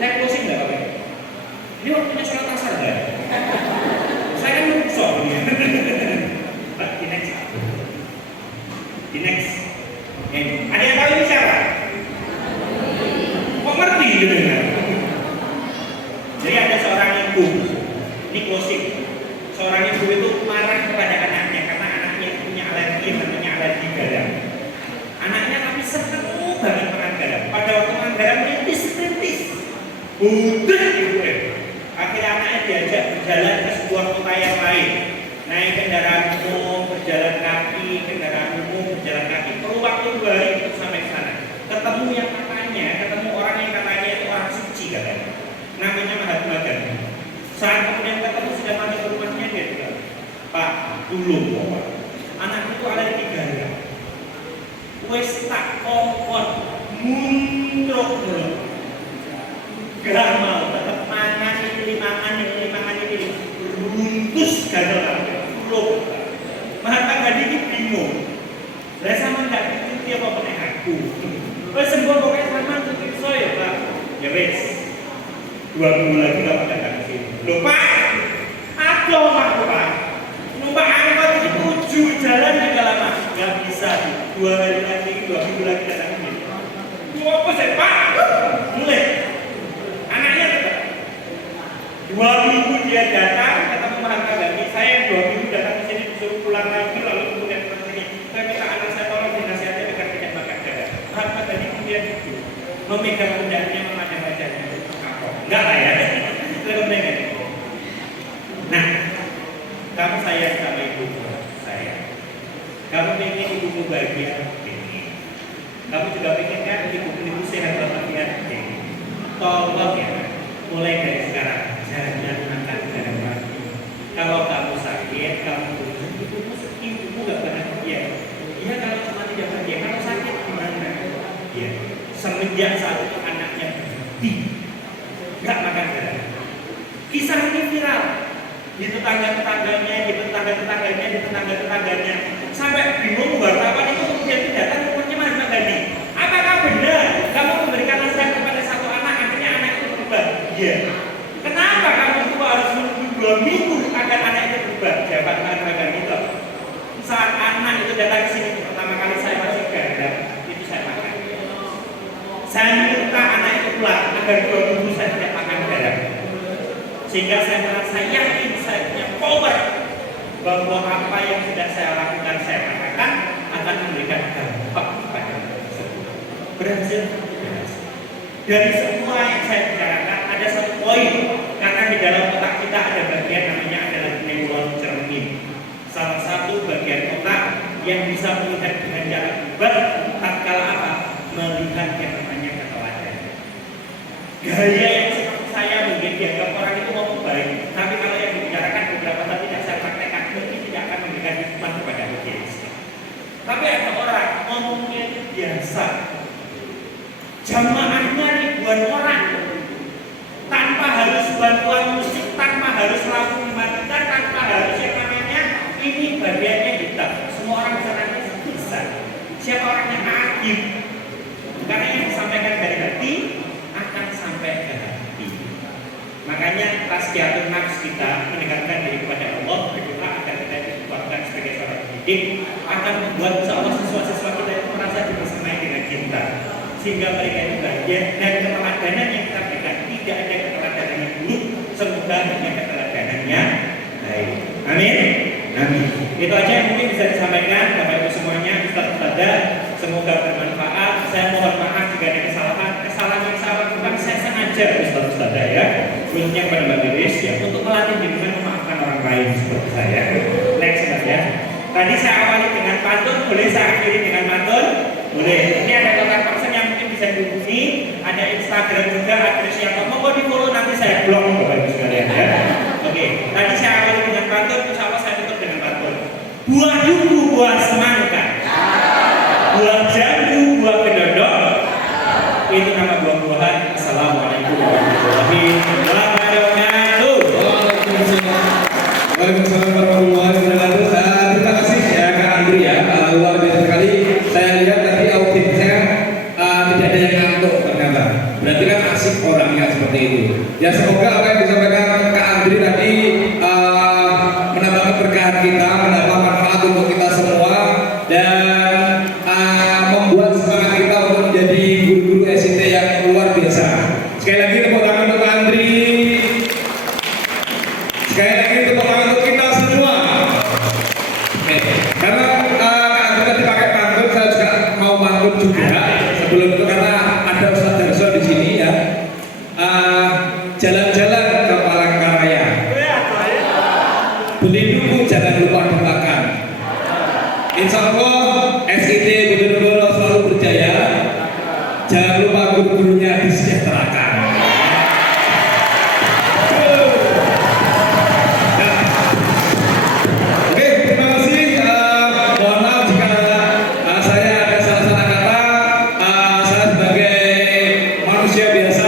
Saya closing nggak Pak? Ini waktunya sholat asar nggak? Saya kan musuh nih. Pak, di next. Di next. Ada yang tahu ini siapa? Kok ngerti gitu kan? Jadi ada seorang ibu, ini closing. Seorang ibu itu marah kepada anaknya karena anaknya punya alergi yang namanya alergi garam. Anaknya tapi seneng banget makan garam. Pada waktu makan garam rintis. Butuh ibu. Akhirnya anaknya diajak berjalan ke sebuah kota yang lain. Naik kendaraan umum, berjalan kaki, perlu waktu 2 hari untuk sampai ke sana. Ketemu orang yang katanya itu orang suci katanya. Namanya Mahatma Gandhi. Saat kemudian ketemu sudah masuk ke rumahnya dia bilang, Pak, dulu Pak, anak itu alergi garam. Wes tak kompon, muntruk dulu. Gak mau, tetap mangan ini, runtus gagal lagi, dulu. Mahatma Gandhi ini bingung. Saya sama nggak pikir dia apa meneh aku. Wes sembuh pokoknya sama pikir saya Pak. Ya wes. 2 minggu lagi Bapak datang ke sini. Loh Pak, ada Pak. Numpak angkot itu ujung jalan agak lama. Gak bisa. 2 hari lagi, 2 minggu lagi datang ke sini. Apa sih Pak? Mulai. Anaknya tetap. 2 minggu dia datang, ketemu Mahatma Gandhi. Saya 2 minggu datang ke sini disuruh pulang lagi, lalu kemudian ke sini. Saya minta anak saya tolong dinasihati agar tidak makan garam. Mahatma Gandhi kemudian memegang pundaknya, memandang wajahnya. Enggak lah ya, nah, kamu sayang sama ibu saya. Kamu pengen ibumu bahagia, pengen. Kamu juga pengen kan ibu sehat walafiat, pengen. Tolong ya, mulai dari sekarang jangan makan garam lagi. Kalau kamu sakit, kamu ibumu gak bahagia. Ya semenjak saat itu anaknya berhenti nggak makan garam. Kisah ini viral di tetangga-tetangganya, sampai bingung wartawan itu kemudian datang ke rumahnya Mahatma Gandhi. Apakah benar kamu memberikan nasihat kepada satu anak, akhirnya anak itu berubah? Iya. Kenapa kamu itu harus menunggu 2 minggu agar anak itu berubah? Jawab Mahatma Gandhi itu. Saat anak itu datang ke sini pertama kali saya masih garam, itu saya makan. Saya minta anak itu pulang agar 2 minggu saya tidak makan garam. Sehingga saya merasa yakin saya punya power bahwa apa yang sudah saya lakukan, saya katakan akan memberikan dampak kepada manusia. Berhasil? Dari semua yang saya bicarakan ada satu poin, karena di dalam otak kita ada bagian namanya adalah neuron cermin. Salah satu bagian otak yang bisa melihat dengan jarak lebar tatkala apa? Melihat yang namanya keteladanan. Gaya yang seperti saya mungkin dianggap orang itu mau baik, tapi kalau yang dibicarakan beberapa hal tidak saya praktekkan, mungkin tidak akan memberikan hikmah kepada audiens. Tapi ada orang ngomongnya itu biasa, jamaahnya ribuan orang, tanpa harus bantuan musik, tanpa harus lampu dimatikan, tanpa harus yang namanya ini bagiannya hitam. Semua orang bisa nangis bisa. Siapa orang yang aktif? Karena yang disampaikan dari hati akan sampai ke hati. Makanya tasbihun nafs kita mendekatkan diri kepada Allah, berdoa agar kita dikuatkan sebagai seorang pendidik, akan membuat seolah siswa-siswa kita itu merasa dibersamai dengan cinta, sehingga mereka itu bahagia dan keteladanan yang kita berikan tidak ada keteladanan yang buruk, semoga hanya keteladanannya baik. Amin. Amin. Itu aja yang mungkin bisa disampaikan Bapak Ibu semuanya. Semoga bermanfaat. Saya mohon maaf jika ada kesalahan yang saya lakukan, saya sengaja Ustaz ya, khususnya kepada Mbak Iris ya, untuk melatih diri dan memaafkan orang lain seperti saya. Next ya. Tadi saya awali dengan pantun, boleh saya akhiri dengan pantun? Boleh. Ini ada kontak person yang mungkin bisa dihubungi, ada Instagram juga, adresnya mau di follow, nanti saya blog Bapak Ibu sekalian ya. Oke. Tadi saya awali dengan pantun, insya Allah saya tutup dengan pantun. Buah duku, buah semangka, buah jambu, buah kedodok, itu nama buah-buahan. Assalamualaikum warahmatullahi wabarakatuh. Waalaikumsalam warahmatullahi wabarakatuh. Terima kasih ya Kak Andri ya, luar biasa sekali. Saya lihat tadi audiensnya tidak ada yang ngantuk ternyata. Berarti kan asik orangnya seperti itu. Ya semoga apa yang disampaikan Kak Andri tadi menambah keberkahan kita, menambah manfaat untuk kita semua, dan membuat semangat kita untuk menjadi guru-guru SIT yang luar biasa. Sekali lagi tepuk tangan untuk Kak Andri. Sekali lagi tepuk tangan untuk kita semua. Karena Kak Andri tadi pakai pantun, saya juga mau pantun juga. Sebelum itu karena ada Ustaz Darso di sini ya. Jalan-jalan ke Palangkaraya, beli duku jangan lupa dimakan. Insya Allah SIT Bojonegoro selalu berjaya. Jangan lupa guru-gurunya disejahterakan. Oke, terima kasih. Mohon maaf jika saya ada salah-salah kata. Saya sebagai manusia biasa